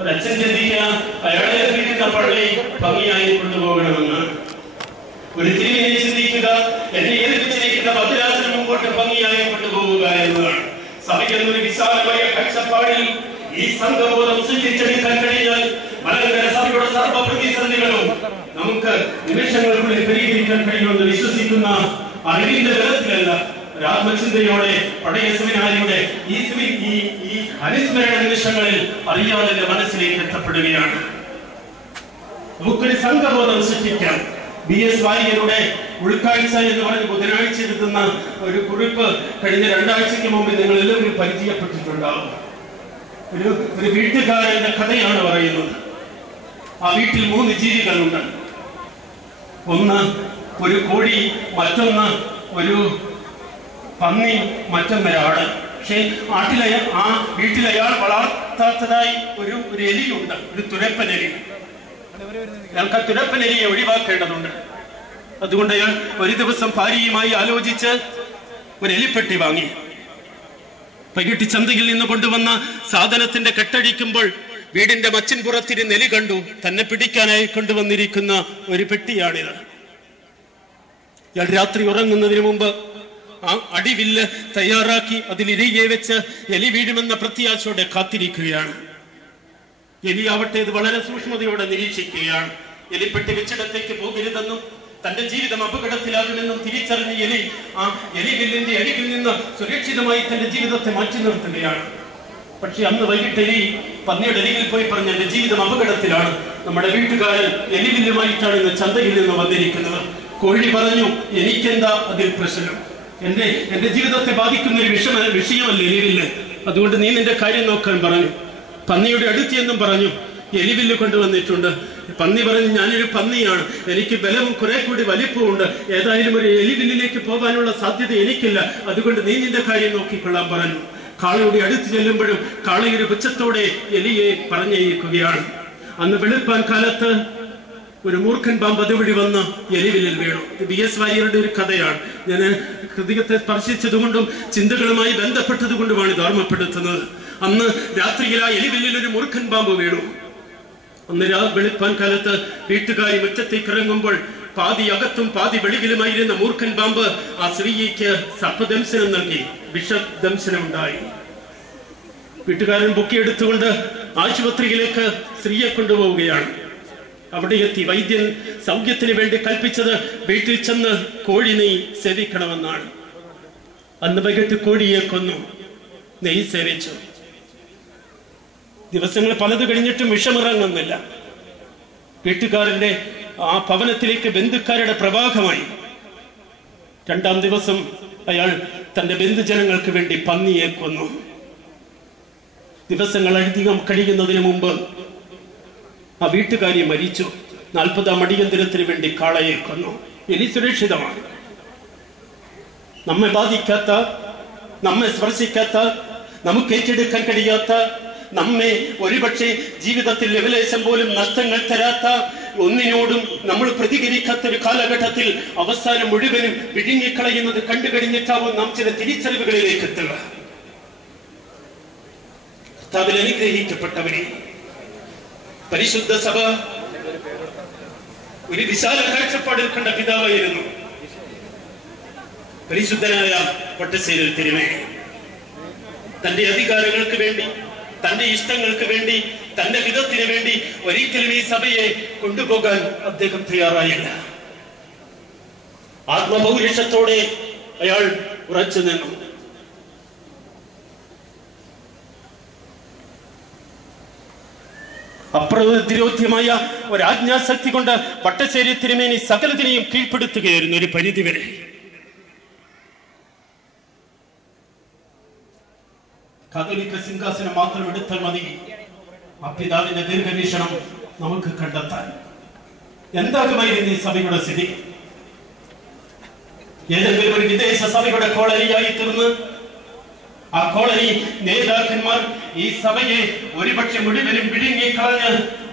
ഒരച്ഛൻ ചിന്തിക്കുക, അയാളെ ഏൽപ്പിക്കുന്ന പള്ളി ഭംഗിയായി കൊണ്ടുപോകണമെന്ന്. ഒരു തിരുമേനി ചിന്തിക്കുക, എന്നെ ഏൽപ്പിച്ചിരിക്കുന്ന ഭദ്രാസനം മുമ്പോട്ട് ഭംഗിയായി കൊണ്ടുപോവുക എന്നതാണ്. സഭയ്ക്കെന്നൊരു വിശാലമായ കാഴ്ചപ്പാടിൽ ഈ സംഘബോധം സൃഷ്ടിച്ചെടുക്കാൻ കഴിഞ്ഞാൽ മലങ്കര സഭയുടെ സർവ്വ പ്രതിസന്ധികളും നമുക്ക് നിമിഷങ്ങൾക്കുള്ളിൽ പരിഹരിക്കാൻ കഴിയുമെന്ന് വിശ്വസിക്കുന്ന അറിവിന്റെ ബലത്തിലല്ല, ആത്മചിന്തയോടെ പഴയ സെമിനാരിയുടെ ഈ അനുസ്മരണ നിമിഷങ്ങളിൽ അറിയാതെ മനസ്സിലേക്ക് എത്തപ്പെടുകയാണ്. നമുക്കൊരു സംഘബോധം സൃഷ്ടിക്കാം. BS വാര്യരുടെ ഉൾക്കാഴ്ച എന്ന് പറഞ്ഞ് ബുധനാഴ്ച എഴുതുന്ന ഒരു കുറിപ്പ് കഴിഞ്ഞ 2 ആഴ്ചയ്ക്ക് മുമ്പ് നിങ്ങൾ എല്ലാവരും പരിചയപ്പെട്ടിട്ടുണ്ടാവും. ഒരു വീട്ടുകാരന്റെ കഥയാണ് പറയുന്നത്. ആ വീട്ടിൽ 3 ജീവികളുണ്ട്. ഒന്ന് ഒരു കോഴി, മറ്റൊന്ന് ഒരു പന്നി, മറ്റൊന്നൊരാട്. പക്ഷേ ആ വീട്ടിൽ അയാൾ വളർത്താത്തതായി ഒരു എലിയുണ്ട്, ഒരു തുരപ്പനെലി. അയാൾക്ക് ആ തുരപ്പനെലിയെ ഒഴിവാക്കേണ്ടതുണ്ട്. അതുകൊണ്ട് അയാൾ ഒരു ദിവസം ഭാര്യയുമായി ആലോചിച്ച് ഒരു എലിപ്പെട്ടി വാങ്ങി. വൈകിട്ട് ചന്തയിൽ നിന്ന് കൊണ്ടുവന്ന സാധനത്തിന്റെ കെട്ടഴിക്കുമ്പോൾ വീടിന്റെ മച്ചിൻപുറത്തിരുന്ന് എലി കണ്ടു. തന്നെ പിടിക്കാനായി കൊണ്ടുവന്നിരിക്കുന്ന ഒരു പെട്ടിയാണിത്. ഇയാൾ രാത്രി ഉറങ്ങുന്നതിന് മുമ്പ് ആ അടിവില്ല് തയ്യാറാക്കി അതിലിരികെ വെച്ച് എലി വീഴുമെന്ന പ്രത്യാശയോടെ കാത്തിരിക്കുകയാണ്. എലിയാവട്ടെ ഇത് വളരെ സൂക്ഷ്മതയോടെ നിരീക്ഷിക്കുകയാണ്. എലിപ്പെട്ടി വെച്ചിടത്തേക്ക് പോകരുതെന്നും തന്റെ ജീവിതം അപകടത്തിലാകുമെന്നും തിരിച്ചറിഞ്ഞ എലി ആ എലിവില്ലിന്റെ അരികിൽ നിന്ന് സുരക്ഷിതമായി തന്റെ ജീവിതത്തെ മാറ്റി നിർത്തുകയാണ്. പക്ഷെ അന്ന് വൈകിട്ട് എലി പന്നിയുടെ അരികിൽ പോയി പറഞ്ഞ എന്റെ ജീവിതം അപകടത്തിലാണ്, നമ്മുടെ വീട്ടുകാരൻ എലിവില്ലുമായിട്ടാണ് ഇന്ന് ചന്തയിൽ നിന്ന് വന്നിരിക്കുന്നത്. കോഴി പറഞ്ഞു, എനിക്കെന്താ അതിൽ പ്രശ്നം? എന്റെ ജീവിതത്തെ ബാധിക്കുന്ന ഒരു വിഷയമല്ല എലിവില്ല്, അതുകൊണ്ട് നീ നിന്റെ കാര്യം നോക്കാൻ പറഞ്ഞു. പന്നിയുടെ അടുത്തെന്നും പറഞ്ഞു, എലിവില്ല് കൊണ്ടുവന്നിട്ടുണ്ട്. പന്നി പറഞ്ഞു, ഞാനൊരു പന്നിയാണ്, എനിക്ക് ബലവും കുറെ കൂടി വലിപ്പമുണ്ട്, ഏതായാലും ഒരു എലിവില്ലിലേക്ക് പോകാനുള്ള സാധ്യത എനിക്കില്ല, അതുകൊണ്ട് നീ നിന്റെ കാര്യം നോക്കിക്കൊള്ളാൻ പറഞ്ഞു. കാളയുടെ അടുത്ത് ചെല്ലുമ്പോഴും കാളയൊരു പുച്ഛത്തോടെ എലിയെ പറഞ്ഞയക്കുകയാണ്. അന്ന് വെളുപ്പാൻ കാലത്ത് ഒരു മൂർഖൻ പാമ്പ് അതുവഴി വന്ന് എലിവില്ലിൽ വീണു. BS വാര്യരുടെ ഒരു കഥയാണ്. ഞാൻ ഹൃദയത്തെ സ്പർശിച്ചതുകൊണ്ടും ചിന്തകളുമായി ബന്ധപ്പെട്ടതുകൊണ്ടുമാണ് ഇത് ഓർമ്മപ്പെടുത്തുന്നത്. അന്ന് രാത്രിയിൽ ആ എലിവില്ലിൽ ഒരു മൂർഖൻ പാമ്പ് വീണു. അന്ന് വെളുപ്പാൻ കാലത്ത് വീട്ടുകാരി മുറ്റത്തേക്ക് ഇറങ്ങുമ്പോൾ പാതി അകത്തും പാതി വെളിയിലുമായിരുന്ന മൂർഖൻ പാമ്പ് ആ സ്ത്രീക്ക് സർപ്പദംശനം നൽകി, വിഷദംശനമുണ്ടായി. വീട്ടുകാരൻ പൊക്കിയെടുത്തുകൊണ്ട് ആശുപത്രിയിലേക്ക് സ്ത്രീയെ കൊണ്ടുപോവുകയാണ്. അവിടെ എത്തി വൈദ്യൻ സൗഖ്യത്തിന് വേണ്ടി കൽപ്പിച്ചത് വീട്ടിൽ ചെന്ന് കോഴി നെയ് സേവിക്കണമെന്നാണ്. അന്ന് വൈകിട്ട് കോഴിയെ കൊന്നു, നെയ് സേവിച്ചു. ദിവസങ്ങൾ പലത് കഴിഞ്ഞിട്ടും വിഷമിറങ്ങുന്നില്ല. വീട്ടുകാരന്റെ ആ ഭവനത്തിലേക്ക് ബന്ധുക്കാരുടെ പ്രവാഹമായി. രണ്ടാം ദിവസം അയാൾ തന്റെ ബന്ധുജനങ്ങൾക്ക് വേണ്ടി പന്നിയെ കൊന്നു. ദിവസങ്ങൾ അധികം കഴിയുന്നതിന് മുമ്പ് ആ വീട്ടുകാരി മരിച്ചു. 40-ാം അടിയന്തരത്തിന് വേണ്ടി കാളയെ കൊന്നു. എലി സുരക്ഷിതമാണ്. നമ്മെ ബാധിക്കാത്ത, നമ്മെ സ്പർശിക്കാത്ത, നമുക്ക് ഏറ്റെടുക്കാൻ കഴിയാത്ത, നമ്മെ ഒരുപക്ഷെ ജീവിതത്തിൽ ലെവലേശം പോലും നഷ്ടങ്ങൾ തരാത്ത ഒന്നിനോടും നമ്മൾ പ്രതികരിക്കാത്ത ഒരു കാലഘട്ടത്തിൽ അവസാനം മുഴുവനും വിഴുങ്ങിക്കളയുന്നത് കണ്ടു കഴിഞ്ഞിട്ടാവും നാം ചില തിരിച്ചറിവുകളിലേക്ക് എത്തുക. കർത്താവിൽ അനുഗ്രഹിക്കപ്പെട്ടവരെ, പരിശുദ്ധ സഭ ഒരു വിശാല കാഴ്ചപ്പാടിൽ കണ്ട പിതാവായിരുന്നു പരിശുദ്ധനായ പട്ടശ്ശേരി തിരുമേനി. തന്റെ അധികാരങ്ങൾക്ക് വേണ്ടി, തന്റെ ഇഷ്ടങ്ങൾക്ക് വേണ്ടി, തന്റെ ഹിതത്തിന് വേണ്ടി ഒരിക്കലും ഈ സഭയെ കൊണ്ടുപോകാൻ അദ്ദേഹം തയ്യാറായില്ല. ആത്മപൗരുഷത്തോടെ അയാൾ ഉറച്ചു നിന്നു. അപ്രതിരോധ്യമായ ഒരാജ്ഞാശക്തി കൊണ്ട് പട്ടശ്ശേരി തിരുമേനി സകലതിനെയും കീഴ്പ്പെടുത്തുകയായിരുന്നു ഒരു പരിധിവരെ. കാതോലിക്ക സിംഹാസനം മാത്രം എടുത്താൽ മതി ആ പിതാവിന്റെ ദീർഘവീക്ഷണം നമുക്ക് കണ്ടെത്താൻ. എന്താകുമായിരുന്നു ഈ സഭയുടെ സ്ഥിതി? ഏതെങ്കിലും ഒരു വിദേശ സഭയുടെ കോളനിയായി തീർന്ന് ആ കോളനി നേതാക്കന്മാർ ഈ സഭയെ ഒരുപക്ഷെ മുഴുവനും വിഴുങ്ങിക്കളഞ്ഞ്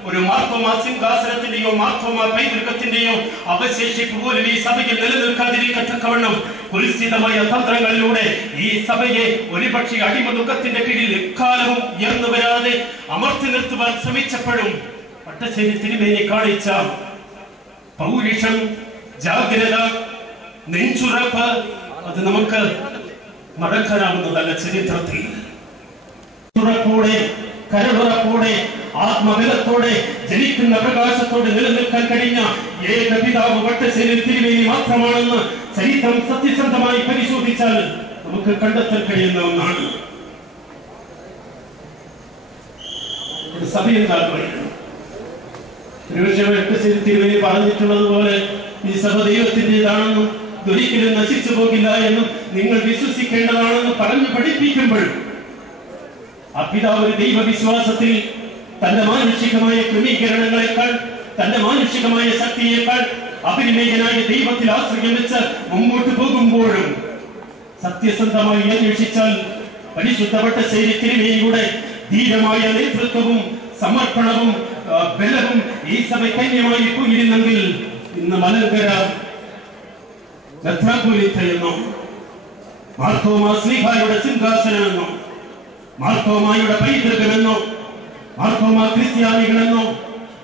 ഒരു മാർത്തോമാ സിംഹാസനത്തിന്റെയോ മാർത്തോമാ പൈതൃകത്തിന്റെയോ അവശേഷിപ്പ് പോലും ഈ സഭയിൽ നിലനിൽക്കാതിരിക്കത്തക്കവണ്ണം കുൽസിതമായ തന്ത്രങ്ങളിലൂടെ ഈ സഭയെ ഒരുപക്ഷെ അടിമദുഃഖത്തിന്റെ കീഴിൽ എക്കാലവും ഉയർന്നു വരാതെ അമർത്തി നിർത്തുവാൻ ശ്രമിച്ചപ്പോഴും പട്ടശ്ശേരി തിരുമേനി കാണിച്ച പൗരുഷം, ജാഗ്രത, നെഞ്ചുറപ്പ് അത് നമുക്ക് മറക്കാനാവുന്നതല്ല. ചരിത്രത്തിൽ കരവുറപ്പോടെ ആത്മബലത്തോടെ ജനിക്കുന്ന പ്രകാശത്തോടെ നിലനിൽക്കാൻ കഴിഞ്ഞ ഏക പിതാവ് പട്ടശ്ശേരി തിരുമേനി മാത്രമാണെന്ന് ചരിത്രം സത്യസന്ധമായി പരിശോധിച്ചാൽ നമുക്ക് കണ്ടെത്താൻ കഴിയുന്ന ഒന്നാണ്. സഭയുണ്ടാക്കുകയാണ്. പട്ടശ്ശേരി തിരുമേനി പറഞ്ഞിട്ടുള്ളതുപോലെ ഈ സഭ ദൈവത്തിൻ്റെതാണെന്നും ഒരിക്കലും നശിച്ചു പോകില്ല എന്നും നിങ്ങൾ വിശ്വസിക്കേണ്ടതാണെന്ന് പറഞ്ഞു പഠിപ്പിക്കുമ്പോൾ ആ പിതാവ് ഒരു ദൈവവിശ്വാസത്തിൽ തന്റെ മാനുഷികമായ ക്രമീകരണങ്ങളെക്കാൾ, തന്റെ മാനുഷികമായ ശക്തിയേക്കാൾ അപരിമേയനായ ദൈവത്തിൽ ആശ്രയം വെച്ച് മുമ്പോട്ട് പോകുമ്പോഴും സത്യസന്ധമായി അന്വേഷിച്ചാൽ പരിശുദ്ധ വട്ടശ്ശേരി തിരുമേനിയുടെ ധീരമായ നേതൃത്വവും സമർപ്പണവും ബലവും ഈ സഭ കന്യമായി പോയിരുന്നെങ്കിൽ ഇന്ന് മലങ്കര മെത്രാപ്പൊലീത്തയെന്നോ മാർത്തോമാ ശ്ലീഹായുടെ സിംഹാസനമെന്നോ മാർത്തോമായുടെ പൈതൃകമെന്നോ മാർത്തോമാ ക്രിസ്ത്യാനികളെന്നോ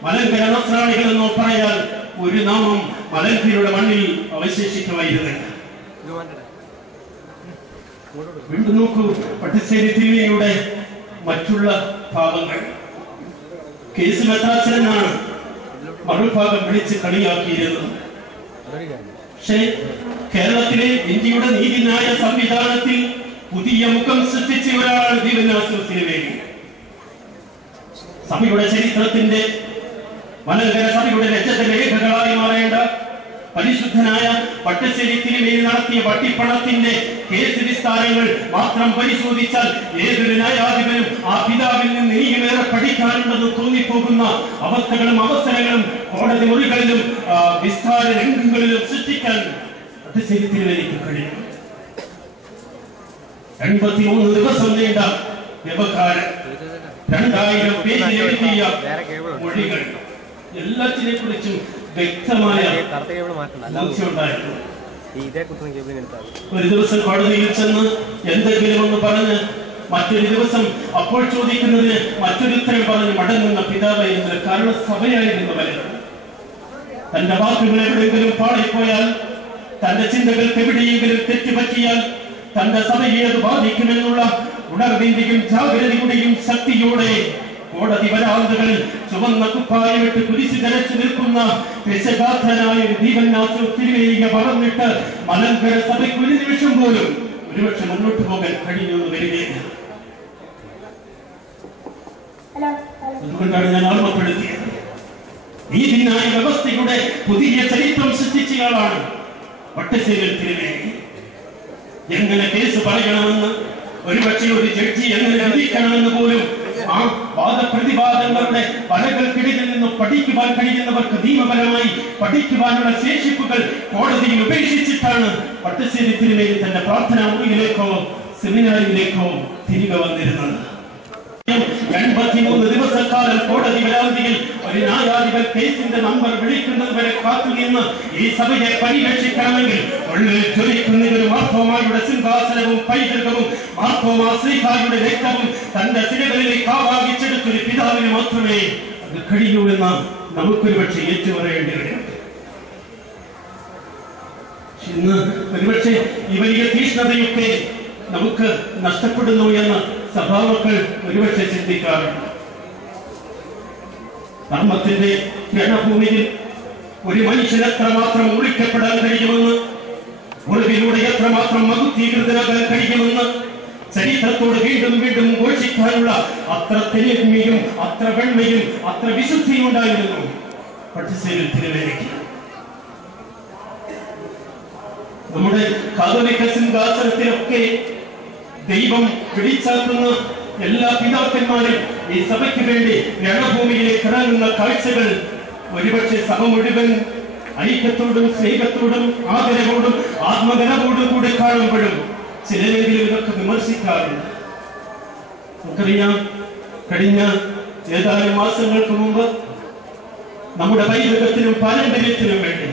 മലങ്കര നസ്രാണികളെന്നോ പറയാൻ ഒരു നാമം മലങ്കരയുടെ മണ്ണിൽ അവശേഷിക്കുമായിരുന്നില്ല. വീണ്ടും നോക്കൂ, വട്ടശ്ശേരി തിരുമേനിയുടെ മറ്റുള്ള ഭാഗങ്ങൾ. കേസ് മെത്രാച്ചനാണ് മറുഭാഗം വിളിച്ച് കളിയാക്കിയിരുന്നത്. പക്ഷേ കേരളത്തിലെ ഇന്ത്യയുടെ നീതിന്യായ സംവിധാനത്തിൽ പുതിയ മുഖം സൃഷ്ടിച്ച ഒരാളാണ് ദീവന്നാസൂർ തിരുമേനി. സഭയുടെ ചരിത്രത്തിന്റെ മലങ്കര സഭയുടെ രചനരേഖകളായി മാറേണ്ട പരിശുദ്ധനായ വട്ടശ്ശേരി തിരുമേനി നടത്തിയ വട്ടിപ്പണത്തിന്റെ കേസ് വിസ്താരങ്ങൾ മാത്രം പരിശോധിച്ചാൽ ഏതൊരു ന്യായാധിപനും ആ പിതാവിൽ നിന്ന് ഇനിയുമേറെ പഠിക്കാനുണ്ടെന്ന് തോന്നിപ്പോകുന്ന അവസ്ഥകളും അവസരങ്ങളും കോടതി മുറികളിലും വിസ്താര രംഗങ്ങളിലും സൃഷ്ടിക്കാൻ വട്ടശ്ശേരി തിരുമേനിക്ക് കഴിയും. 83 ദിവസം നീണ്ട വ്യവഹാരം, 2000 പേജിൽ എഴുതിയ മൊഴികൾ, എല്ലാത്തിനെ കുറിച്ചും വ്യക്തമായ ബോധ്യമുണ്ടായിരുന്നു. ഒരു ദിവസം കോടതിയിൽ ചെന്ന് എന്തെങ്കിലും ഒന്ന് പറഞ്ഞ് മറ്റൊരു ദിവസം അപ്പോൾ ചോദിക്കുന്നതിന് മറ്റൊരു ഉത്തരം പറഞ്ഞ് മടങ്ങുന്ന പിതാവായിരുന്ന കാരണം സഭയായിരുന്നു വലുത്. തന്റെ വാക്കുകൾ എവിടെയെങ്കിലും പാടിപ്പോയാൽ, തന്റെ ചിന്തകൾക്ക് എവിടെയെങ്കിലും തെറ്റുപറ്റിയാൽ തന്റെ സഭയെ അത് ബാധിക്കുമെന്നുള്ള ഉണർവിന്റെയും ജാഗ്രതയുടെയും ശക്തിയോടെ കോടതി വരാന്തകളിൽ ചുവന്ന കുപ്പായമിട്ട് കുരിശ് ധരിച്ചു നിൽക്കുന്ന രക്ഷഗാത്രനായ ഒരു ദീവന്നാസൂർ തിരുമേനിയെ വളർന്നിട്ട് മലങ്കര സഭയ്ക്ക് ഒരു നിമിഷം പോലും ഒരുപക്ഷെ മുന്നോട്ട് പോകാൻ കഴിഞ്ഞൊന്നും വരികയില്ല. അതുകൊണ്ടാണ് ഞാൻ ഓർമ്മപ്പെടുത്തിയത്, നീതിന്യായ വ്യവസ്ഥയുടെ പുതിയ ചരിത്രം സൃഷ്ടിച്ചയാളാണ് വട്ടശ്ശേരി തിരുമേനി. എങ്ങനെ കേസ് പറയണമെന്ന്, ഒരുപക്ഷെ ഒരു ജഡ്ജി എങ്ങനെ വിധിക്കണമെന്ന് പോലും ആ വാദപ്രതിവാദങ്ങളുടെ വലകൾക്കിടയിൽ നിന്ന് പഠിക്കുവാൻ കഴിയുന്നവർക്ക് നിയമപരമായി പഠിക്കുവാനുള്ള ശേഷിപ്പുകൾ കോടതിയിൽ ഉപേക്ഷിച്ചിട്ടാണ് വട്ടശ്ശേരി തിരുമേനി തന്റെ പ്രാർത്ഥനാ മുറിയിലേക്കോ സെമിനാറിയിലേക്കോ തിരികെ വന്നിരുന്നത്. 83 ദിവസക്കാലം കോടതി വരാന്തിയിൽ ഒരു ന്യായാധിപൻ കേസിന്റെ നമ്പർ വിളിക്കുന്നത് വരെ കാത്തുനിന്ന് ഈ സഭയെ പരിരക്ഷിക്കണമെങ്കിൽ ഉള്ളിൽ ജ്വലിക്കുന്ന ഒരു മാർത്തോമായുടെ സിംഹാസനവും പൈതൃകവും മാർത്തോമാ ശ്ലീഹായുടെ രക്തവും തന്റെ സിരകളിലേക്ക് ആവാഹിച്ചെടുത്തൊരു പിതാവിന് മാത്രമേ അത് കഴിയൂ എന്ന് നമുക്കൊരു പക്ഷേ ഏറ്റുപറയേണ്ടി വരും. ഇന്ന് ഒരുപക്ഷെ ഈ വലിയ തീഷ്ണതയൊക്കെ നമുക്ക് നഷ്ടപ്പെടുന്നു എന്ന് സഭാമക്കൾ ഒരുപക്ഷെ ചിന്തിക്കാറുണ്ട്. ധർമ്മത്തിന്റെ രണഭൂമിയിൽ ഒരു മനുഷ്യൻ എത്രമാത്രം ഒളിക്കപ്പെടാൻ കഴിയുമെന്ന്, ഒളിവിലൂടെ എത്രമാത്രം മകുത്തീകൃതനാകാൻ കഴിയുമെന്ന് ചരിത്രത്തോട് വീണ്ടും വീണ്ടും ഘോഷിക്കാനുള്ള അത്ര തെളിമയും അത്ര വെണ്മയും അത്ര വിശുദ്ധിയും ഉണ്ടായിരുന്നു വട്ടശ്ശേരി തിരുമേനിക്ക്. നമ്മുടെ കാതോലിക്ക സിംഹാസനത്തിലൊക്കെ ദൈവം പിടിച്ചാക്കുന്ന എല്ലാ പിതാക്കന്മാരും ഈ സഭയ്ക്ക് വേണ്ടി രണഭൂമിയിലേക്ക് ഇറങ്ങുന്ന കാഴ്ചകൾ ഒരുപക്ഷെ സഭ മുഴുവൻ ഐക്യത്തോടും സ്നേഹത്തോടും ആദരവോടും ആത്മഗതത്തോടും കൂടെ കാണുമ്പോഴും ചിലരെങ്കിലും ഇതൊക്കെ വിമർശിക്കാറുണ്ട്. നമുക്കറിയാം, കഴിഞ്ഞ ഏതാനും മാസങ്ങൾക്ക് മുമ്പ് നമ്മുടെ പൈതൃകത്തിനും പാരമ്പര്യത്തിനും വേണ്ടി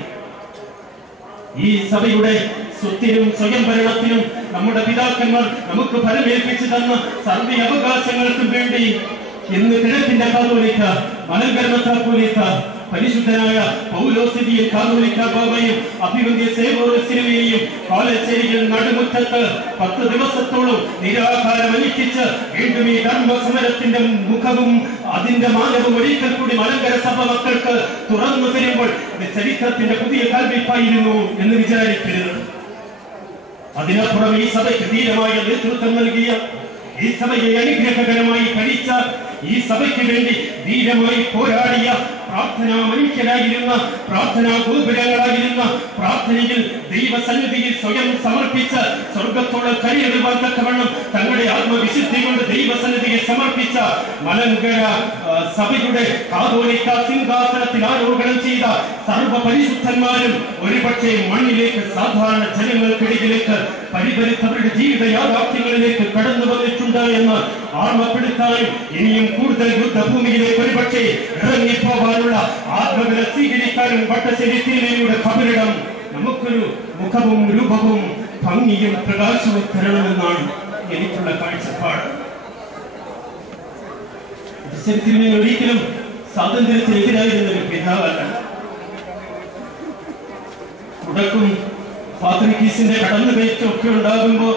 ഈ സഭയുടെ സ്വത്തിനും സ്വയംഭരണത്തിനും നമ്മുടെ പിതാക്കന്മാർ നമുക്ക് ഫലമേൽപ്പിച്ചു തന്ന സർവ്വ അവകാശങ്ങൾക്കും വേണ്ടി ഇന്ന് കിഴക്കിന്റെ കാതോലിക്ക, മലങ്കര മെത്രാപ്പൊലീത്ത പരിശുദ്ധനായ പൗലോസിതിയും കാതോലിക്ക ബാബയും അഭിവന്ദ്യ സേവോറസിനെയും കാലച്ചേരിയിൽ നടുമുറ്റത്ത് 10 ദിവസത്തോളം നിരാകാരം അനുഷ്ഠിച്ച് വീണ്ടും ഈ ധർമ്മ സമരത്തിന്റെ മുഖവും അതിന്റെ മാനവും ഒരിക്കൽ കൂടി മലങ്കര സഭ മക്കൾക്ക് തുറന്നു തരുമ്പോൾ ഇത് ചരിത്രത്തിന്റെ പുതിയ കാൽവെപ്പായിരുന്നു എന്ന് വിചാരിക്കരുത്. അതിനപ്പുറം ഈ സഭയ്ക്ക് ധീരമായ നേതൃത്വം നൽകിയ, ഈ സഭയെ അനുഗ്രഹകരമായി ഭരിച്ച, ഈ സഭയ്ക്ക് വേണ്ടി ധീരമായി പോരാടിയ പ്രാർത്ഥനാ മനുഷ്യരായിരുന്ന, പ്രാർത്ഥനാ ഗോപുരങ്ങളായിരുന്ന, പ്രാർത്ഥനയിൽ ദൈവസന്നിധിയിൽ സ്വയം സമർപ്പിച്ച് സ്വർഗത്തോളം കരയേറുവാൻ തക്കവണ്ണം തങ്ങളുടെ ആത്മവിശുദ്ധി കൊണ്ട് ദൈവസന്നിധിയെ സമർപ്പിച്ച മലങ്കര സഭയുടെ കാതോലിക്ക സിംഹാസനത്തിൽ ആരോപണം ചെയ്ത സർവ്വ പരിശുദ്ധന്മാരും ഒരുപക്ഷെ മണ്ണിലേക്ക്, സാധാരണ ജനങ്ങൾക്കിടയിലേക്ക് പരിപരിത്തവരുടെ ജീവിത യാഥാർത്ഥ്യങ്ങളിലേക്ക് കടന്നു വന്നിട്ടുണ്ട് എന്ന് ഓർമ്മപ്പെടുത്താനും ഇനിയും കൂടുതൽ യുദ്ധഭൂമിയിലേക്ക് ഒരുപക്ഷെ ഇറങ്ങിപ്പോകാനുള്ള ആത്മബല സ്വീകരിക്കാനും വട്ടശ്ശേരി തിരുമേനിയുടെ ഖബറിടം നമുക്കൊരു മുഖവും രൂപവും ഭംഗിയും പ്രകാശവും തരണമെന്നാണ് എനിക്കുള്ള കാഴ്ചപ്പാട്. തിരുമേനി ഒരിക്കലും സ്വാതന്ത്ര്യത്തിനെതിരായിരുന്ന ഒരു പിതാവല്ല. മുടക്കും പാത്രികീസിന്റെ കടന്നുകയറ്റമൊക്കെ ഉണ്ടാകുമ്പോ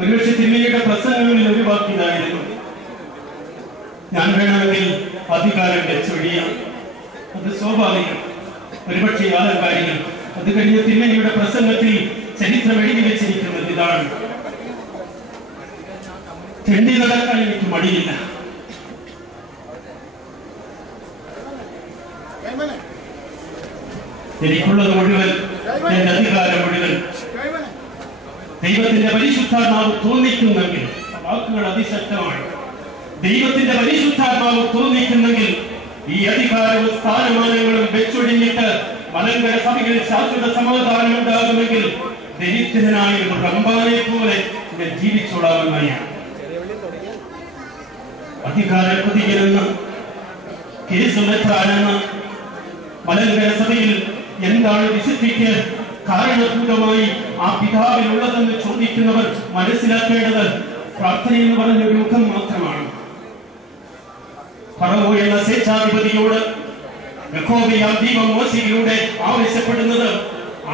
ഒരുപക്ഷെ തിരുമേനിയുടെ പ്രസംഗങ്ങളിൽ ഒരു വാക്കിനായിരുന്നു, ഞാൻ വേണമെങ്കിൽ അധികാരം വെച്ചൊഴിയാം. അത് സ്വാഭാവികം, ഒരുപക്ഷെ ആലങ്കാരികൾ. അത് കഴിഞ്ഞ തിരുമേനിയുടെ പ്രസംഗത്തിൽ ചരിത്രം എഴുതി വെച്ചിരിക്കുന്നത് ഇതാണ്: തെണ്ടി നടക്കാൻ എനിക്ക് മടിയില്ല. എനിക്കുള്ളത് മുഴുവൻ, എന്റെ അധികാരം മുഴുവൻ ദൈവത്തിന്റെ പരിശുദ്ധാത്മാവ് തോന്നിക്കുന്നെങ്കിൽ, വാക്കുകൾ അതിശക്തമാണ്, ദൈവത്തിന്റെ പരിശുദ്ധാത്മാവ് തോന്നിക്കുന്നെങ്കിൽ ഈ അധികാരവും സ്ഥാനമാനങ്ങളും വെച്ചൊഴിഞ്ഞിട്ട് മലങ്കര സഭകളിൽ ശാശ്വത സമാധാനം ഉണ്ടാകുമെങ്കിൽ ദരിദ്രനായ ഒരു റംബാനെ പോലെ ഞാൻ ജീവിച്ചോളാമെന്നാണ്. അധികാര പ്രതികരെന്ന് കേസുമെത്രാനെന്ന് മലങ്കര സഭയിൽ എന്താണ് വിശുദ്ധിക്ക് കാരണഭൂതമായി ആ പിതാവിനുള്ളതെന്ന് ചോദിക്കുന്നവർ മനസ്സിലാക്കേണ്ടത് പ്രാർത്ഥന എന്ന് പറഞ്ഞൊരു മുഖം മാത്രമാണ്. ഫറവോ എന്ന സ്വേച്ഛാധിപതിയോട് യഹോവയാം ദൈവം മോശയിലൂടെ ആവശ്യപ്പെടുന്നത്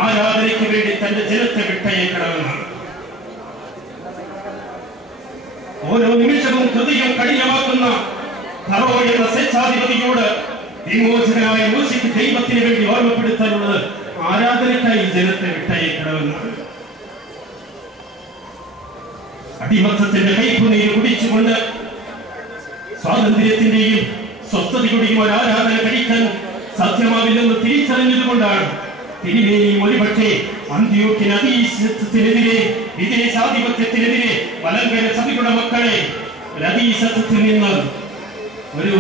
ആരാധനയ്ക്ക് വേണ്ടി തന്റെ ജനത്തെ വിട്ടയക്കണമെന്നാണ്. ഓരോ നിമിഷവും ഹൃദയം കഠിനമാക്കുന്ന ഫറവോ എന്ന സ്വേച്ഛാധിപതിയോട് വിമോചകനായ മോശയ്ക്ക് ദൈവത്തിന് വേണ്ടി ഓർമ്മപ്പെടുത്താനുള്ളത് ആരാധനയ്ക്കായി ജനത്തെ വിട്ടയക്കണമെന്നാണ്. അടിമത്തത്തിന്റെ കൈപ്പുനീര് കുടിച്ചുകൊണ്ട് സ്വാതന്ത്ര്യത്തിന്റെയും സ്വസ്ഥതയുടെയും ഒരു ആരാധന കഴിക്കാൻ സാധ്യമാവില്ലെന്ന് തിരിച്ചറിഞ്ഞതുകൊണ്ടാണ് തിരുമേനിയും ഒരുപക്ഷെ അന്ത്യോക്യൻ അതീശത്വത്തിനെതിരെ, വിദേശാധിപത്യത്തിനെതിരെ മലങ്കര സഭയുടെ മക്കളെ ഒരു അതീശത്വത്തിൽ നിന്ന്, ഒരു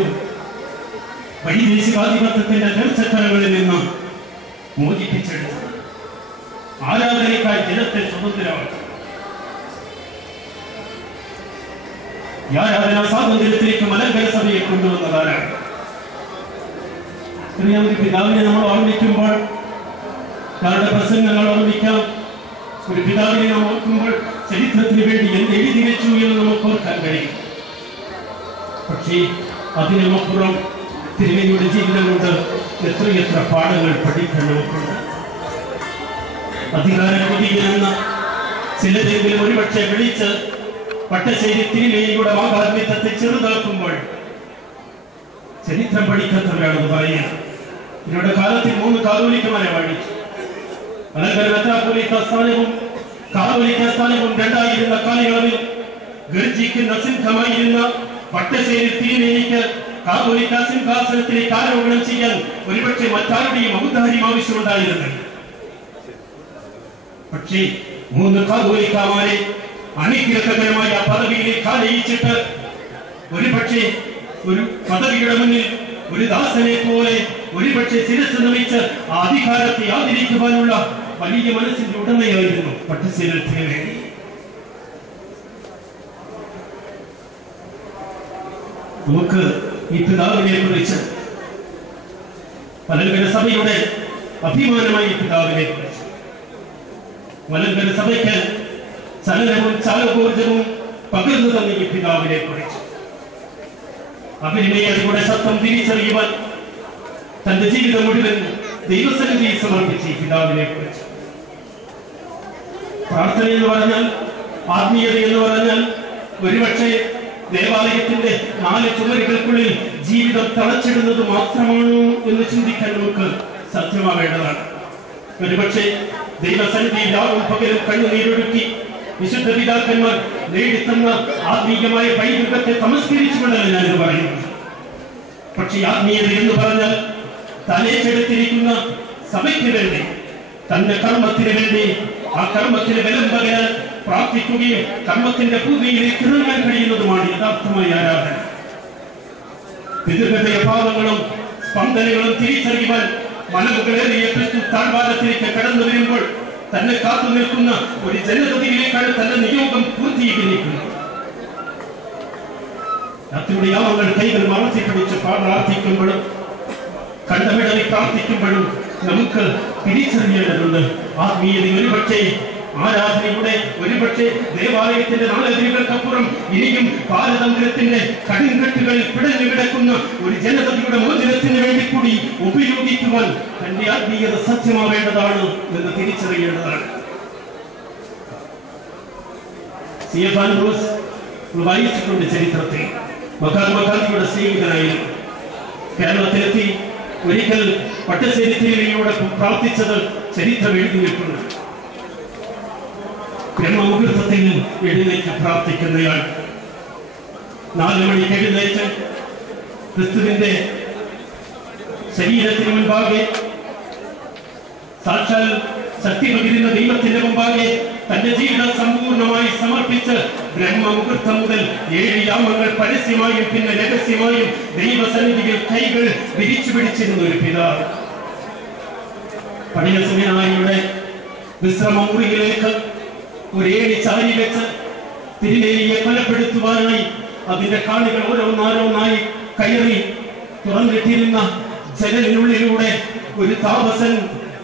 വൈദേശികാധിപത്യത്തിന്റെ തീർച്ചക്കരങ്ങളിൽ നിന്ന് മോചിപ്പിച്ചെടുത്തത്. ആരാധനയ്ക്കായി ജനത്തെ സ്വതന്ത്രമാക്കി. ഈ ആരാധനാ സ്വാതന്ത്ര്യത്തിലേക്ക് മലങ്കര സഭയെ കൊണ്ടുവന്നതാരാണ്? ഒരു പിതാവിനെ നമ്മൾ ഓർമ്മിക്കുമ്പോൾ ഞങ്ങളുടെ പ്രസംഗങ്ങൾ ഓർമ്മിക്കാം. ഒരു പിതാവിനെ നാം ഓർക്കുമ്പോൾ ചരിത്രത്തിന് വേണ്ടി എന്ത് എഴുതി വെച്ചു എന്ന് നമുക്ക് ഓർക്കാൻ കഴിയും. പക്ഷേ അതിനുമപ്പുറം തിരുമേനിയുടെ ജീവിതം കൊണ്ട് എത്രയെത്ര പാഠങ്ങൾ പഠിക്കാൻ നമുക്കുണ്ട്. അധികാര പ്രതികരെന്ന ചിലരെങ്കിലും ഒരുപക്ഷെ വിളിച്ച് വട്ടശ്ശേരി തിരുമേനിയുടെ മാഹാത്മ്യത്തെ ചെറുതാക്കുമ്പോൾ ചരിത്രം പഠിക്കാത്തവരാണെന്ന് പറയുക. ഇവരുടെ കാലത്തിൽ 3 കാതോലിക്കമാരെ വാഴിച്ചു. മലങ്കര മെത്രാപ്പൊലീത്ത സ്ഥാനവും കാതോലിക്ക സ്ഥാനവും രണ്ടായിരുന്ന കാലയളവിൽ ഗർജിക്കുന്ന സിംഹമായിരുന്ന വട്ടശ്ശേരി തിരുമേനിക്ക് കാതോലിക്ക സിംഹാസനത്തിലേക്ക് ആരോപണം ചെയ്യാൻ ഒരുപക്ഷെ മറ്റാരുടെയും ഔദാര്യം ആവശ്യമുണ്ടായിരുന്നില്ല. പക്ഷേ 3 കാതോലിക്കമാരെ അനുഗ്രഹകരമായ പദവിയിലേക്ക് ആനയിച്ചിട്ട് ഒരുപക്ഷെ ഒരു പദവിയുടെ മുന്നിൽ ഒരു ദാസനെ പോലെ ഒരുപക്ഷെ ശിരസ് നമിച്ച് ആ അധികാരത്തെ ആദരിക്കുവാനുള്ള വലിയ മനസ്സിന്റെ ഉടമയായിരുന്നു വട്ടശ്ശേരി തിരുമേനി. നമുക്ക് ഈ പിതാവിനെ കുറിച്ച്, മലങ്കര സഭയുടെ അഭിമാനമായി പിതാവിനെ കുറിച്ച്, മലങ്കര സഭയ്ക്ക് ചലനവും ചാലകോർജവും പകർന്നു തന്നെ ഈ പിതാവിനെ കുറിച്ച് അഭിനയയുടെ ശബ്ദം തിരിച്ചറിയുവാൻ തന്റെ ജീവിതം മുഴുവൻ ദൈവസന്നിധിയിൽ സമർപ്പിച്ച ഈ പിതാവിനെ കുറിച്ച് പ്രാർത്ഥന എന്ന് പറഞ്ഞാൽ, ആത്മീയത എന്ന് പറഞ്ഞാൽ ഒരുപക്ഷെ ദേവാലയത്തിന്റെ 4 ചുമരുകൾക്കുള്ളിൽ ജീവിതം തളച്ചിടുന്നത് മാത്രമാണോ എന്ന് ചിന്തിക്കാൻ നമുക്ക് സാധ്യമാവേണ്ടതാണ്. ഒരുപക്ഷെ ദൈവസന്നിധിയിൽ രാവും പകലും കണ്ണുനീരൊഴുക്കി വിശുദ്ധ പിതാക്കന്മാർ നേടിത്തന്ന ആത്മീയമായ പൈതൃകത്തെ തമസ്കരിച്ചുകൊണ്ടല്ല ഞാനിത് പറയുന്നത്. പക്ഷേ ആത്മീയത എന്ന് പറഞ്ഞാൽ തലേച്ചെടുത്തിരിക്കുന്ന സഭയ്ക്ക് വേണ്ടി, തന്റെ കർമ്മത്തിന് വേണ്ടി, ആ കർമ്മത്തിന് ബലം പകരാൻ പ്രാർത്ഥിക്കുകയും കർമ്മത്തിന്റെ ഭൂമിയിലേക്ക് ഇറങ്ങാൻ കഴിയുന്നതുമാണ് യഥാർത്ഥമായ ആരാധന. പിതൃഹൃദയ ഭാവങ്ങളും സ്പന്ദനങ്ങളും തിരിച്ചറിയുവാൻ മലമുകളേറിയ ക്രിസ്തു താഴ്വാരത്തിലേക്ക് കടന്നു വരുമ്പോൾ തന്നെ കാത്തു നിൽക്കുന്ന ഒരു ജനതയിലേക്കാണ് തന്റെ നിയോഗം പൂർത്തീകരിക്കുന്നത്. രാത്രിയുടെ യാമങ്ങൾ കൈകൾ മറത്തി പിടിച്ച് പ്രാർത്ഥിക്കുമ്പോഴും കണ്ടമിടറി പ്രാർത്ഥിക്കുമ്പോഴും നമുക്ക് തിരിച്ചറിയേണ്ടതുണ്ട്. ആത്മീയതയിൽ ഒരുപക്ഷെ ആരാധനയുടെ ഒരുപക്ഷെ ദേവാലയത്തിന്റെ നാളതിരുകൾക്കപ്പുറം ഇനിയും പാരതന്ത്രത്തിന്റെ കടുങ്കട്ടുകളിൽ പിടഞ്ഞു കിടക്കുന്ന ഒരു ജനതയുടെ മോചനത്തിന് വേണ്ടി കൂടി ഉപയോഗിക്കുവാൻ തന്റെ ആത്മീയത സത്യമാവേണ്ടതാണ് എന്ന് തിരിച്ചറിയേണ്ടതാണ്. C.F. ആൻഡ്രൂസ് വായിച്ചിട്ടുണ്ട് ചരിത്രത്തിൽ. മഹാത്മാഗാന്ധിയുടെ സ്നേഹിതനായിരുന്നു. കേരളത്തിലെത്തി ഒരിക്കൽ പട്ടശ്ശേരി തിരുമേനിയോടൊപ്പം പ്രാർത്ഥിച്ചത് ചരിത്രം എഴുതി വെക്കുന്നു. ബ്രഹ്മമുഹൂർത്തത്തിൽ എഴുന്നേറ്റ് പ്രാർത്ഥിക്കുന്നയാൾ 4 മണിക്ക് എഴുന്നേറ്റ് ക്രിസ്തുവിന്റെ ശരീരത്തിന് മുൻപാകെ സാക്ഷാൽ ശക്തി പകരുന്ന ദൈവത്തിന്റെ മുമ്പാകെ തന്റെ ജീവിതം സമ്പൂർണമായി സമർപ്പിച്ച് ബ്രഹ്മമുഹൂർത്തം മുതൽ 7 യാമങ്ങൾ പരസ്യമായും പിന്നെ രഹസ്യമായും ദൈവസന്നിധിയിൽ കൈകൾ വിരിച്ചു പിടിച്ചിരുന്ന ഒരു പിതാവ്. പഴയ സെമിനാരിയുടെ വിശ്രമമുറിയിലേക്ക് ഒരു 7 ചാരി വെച്ച് തിരുമേനിയെ കൊലപ്പെടുത്തുവാനായി അതിന്റെ കാണികൾ ഓരോന്നായി കയറി തുറന്നിട്ടിരുന്ന ജനലിനുള്ളിലൂടെ ഒരു താപസൻ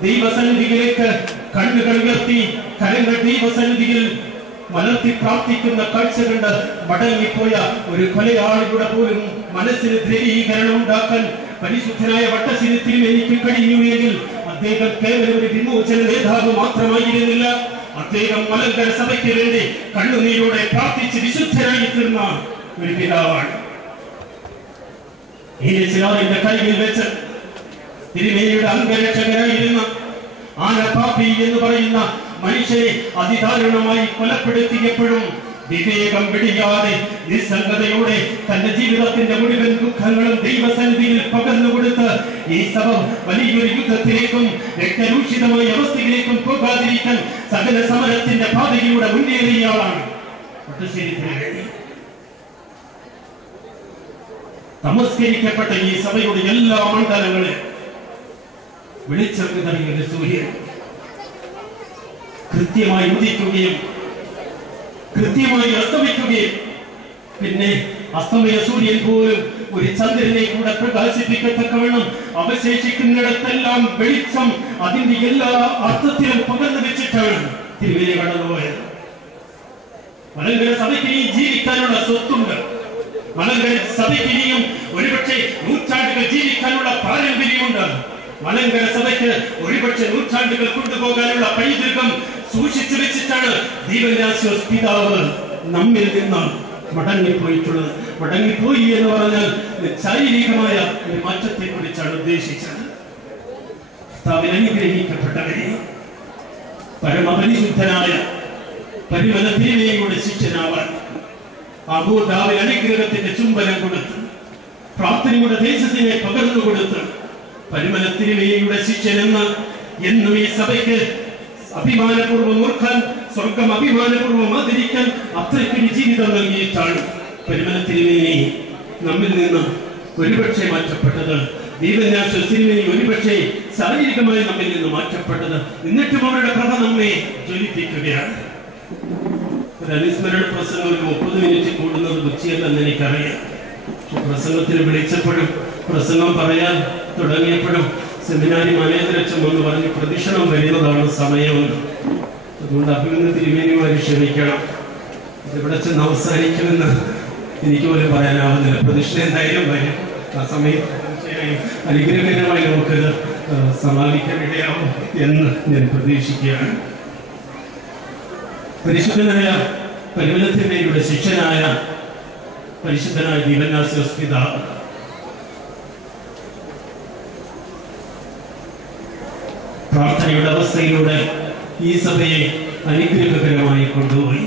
ദൈവസന്നിധിയിലേക്ക് കണ്ണുകൾ ഉയർത്തി കരങ്ങൾ ദൈവസന്നിധിയിൽ മലർത്തി പ്രാർത്ഥിക്കുന്ന കാഴ്ച കണ്ട് മടങ്ങിപ്പോയ ഒരു കൊലയാളിയുടെ പോലും മനസ്സിന് ധ്രുവീകരണം ഉണ്ടാക്കാൻ പരിശുദ്ധനായ വട്ടശ്ശേരി തിരുമേനിക്ക് കഴിഞ്ഞു എങ്കിൽ അദ്ദേഹം കേവലം ഒരു വിമോചന നേതാവ് മാത്രമായിരുന്നില്ല. അദ്ദേഹം മലങ്കര സഭയ്ക്ക് വേണ്ടി കണ്ണുനീരോടെ പ്രാർത്ഥിച്ച് വിശുദ്ധരായി തീർന്ന ഒരു പിതാവാണ്. ഈശ്വരന്റെ കൈയിൽ വെച്ച് തിരുമേനിയുടെ അംഗരക്ഷകനായിരുന്ന ആനപ്പാപ്പി എന്ന് പറയുന്ന മനുഷ്യരെ അതിദാരുണമായി കൊലപ്പെടുത്തിയപ്പോഴും വിവേകം വെടിയാതെ നിസ്സംഗതയോടെ തന്റെ ജീവിതത്തിന്റെ മുഴുവൻ ദുഃഖങ്ങളും ദൈവസന്നിധിയിൽ പകർന്നുകൊടുത്ത് ഈ സഭ വലിയൊരു യുദ്ധത്തിലേക്കും രക്തരൂഷിതമായ അവസ്ഥയിലേക്കും പോകാതിരിക്കാൻ സകല സമരത്തിന്റെ പാതയിലൂടെ മുന്നേറിയയാളാണ് പട്ടശ്ശേരി തിരുമേനി. തമസ്കരിക്കപ്പെട്ട ഈ സഭയുടെ എല്ലാ മണ്ഡലങ്ങളെ വെളിച്ചെടുത്ത് നൽകിയ സൂര്യൻ കൃത്യമായി ഉദിക്കുകയും കൃത്യമായി അസ്തമിക്കുകയും പിന്നെ അസ്തമയ സൂര്യൻ പോലും ഒരു ചന്ദ്രനെ കൂടെ പ്രകാശിപ്പിക്കത്തക്കവണ്ണം അവശേഷിക്കുന്നിടത്തെല്ലാം വെളിച്ചം അതിന്റെ എല്ലാ അർത്ഥത്തിലും പകർന്നു വെച്ചിട്ടാണ് തിരുമേനി കടന്നുപോയത്. മലങ്കര സഭയ്ക്ക് ഇനി ജീവിക്കാനുള്ള സ്വത്തുണ്ട്. മലങ്കര സഭയ്ക്ക് ഇനിയും ഒരുപക്ഷെ നൂറ്റാണ്ടുകൾ ജീവിക്കാനുള്ള പാരമ്പര്യമുണ്ട്. മലങ്കര സഭയ്ക്ക് ഒരുപക്ഷെ നൂറ്റാണ്ടുകൾ കൊണ്ടുപോകാനുള്ള പൈതൃകം സൂക്ഷിച്ചു വെച്ചിട്ടാണ് ദീപനാശ്വാസ് പിതാവ് നമ്മിൽ നിന്ന് മടങ്ങിപ്പോയിട്ടുള്ളത്. മടങ്ങിപ്പോയി എന്ന് പറഞ്ഞാൽ ശാരീരികമായ ഒരു മാറ്റത്തെ കുറിച്ചാണ് ഉദ്ദേശിച്ചത്. അനുഗ്രഹിക്കപ്പെട്ടവരെ പരമപരിശുദ്ധനായ പരിമല തിരുമേനിയുടെ ശിഷ്യനാവാൻ അബൂദാബിൽ അനുഗ്രഹത്തിന്റെ ചുംബനം കൊടുത്ത് പ്രാർത്ഥനയുടെ ദേശത്തിനെ പകർന്നു കൊടുത്ത് പരിമല തിരുമേനിയുടെ ശിഷ്യനെന്ന് എന്നും ഈ സഭയ്ക്ക് അഭിമാനപൂർവ്വം ഓർക്കാൻ സ്വർഗം അഭിമാനപൂർവ്വം ആദരിക്കാൻ അത്രയ്ക്കൊരു ജീവിതം നൽകിയിട്ടാണ് പരിമല തിരുമേനി നമ്മിൽ നിന്ന് ഒരുപക്ഷെ മാറ്റപ്പെട്ടത്. ദീപനാശ്വാസ് തിരുമേനി ഒരുപക്ഷെ ശാരീരികമായി നമ്മിൽ നിന്ന് മാറ്റപ്പെട്ടത്. എന്നിട്ടും അവരുടെ പ്രഭ നമ്മെ ജ്വലിപ്പിക്കുകയാണ്. ഒരു അനുസ്മരണ പ്രസംഗം ഒരു 30 മിനിറ്റ് കൂടുന്നത് ഉച്ചയല്ലെന്ന് എനിക്കറിയാം. പ്രസംഗത്തിന് വിളിച്ചപ്പോഴും പ്രസംഗം പറയാൻ തുടങ്ങിയപ്പോഴും സെമിനാരി മാനേജരച്ഛൻ എന്ന് പറഞ്ഞ് പ്രദക്ഷിണം വരുന്നതാണ് സമയമെന്ന്. അതുകൊണ്ട് അഭിനന്ദ തിരുമേനിമാര് ക്ഷമിക്കണം, ഇവിടെ ചെന്ന് അവസാനിക്കുമെന്ന് എനിക്ക് പോലും പറയാനാവുന്നില്ല. പ്രദക്ഷിണം എന്തായാലും വരും. ആ സമയത്ത് തീർച്ചയായും അനുഗ്രഹകരമായി നമുക്കത് സമാപിക്കാനിടയാവും എന്ന് ഞാൻ പ്രതീക്ഷിക്കുകയാണ്. പരിശുദ്ധനായ പരിമല തിരുമേനിയുടെ ശിഷ്യനായ പരിശുദ്ധനായ ദീപനാശ്വാസ് പിതാവ് പ്രാർത്ഥനയുടെ അവസ്ഥയിലൂടെ ഈ സഭയെ അനുഗ്രഹകരമായി കൊണ്ടുപോയി.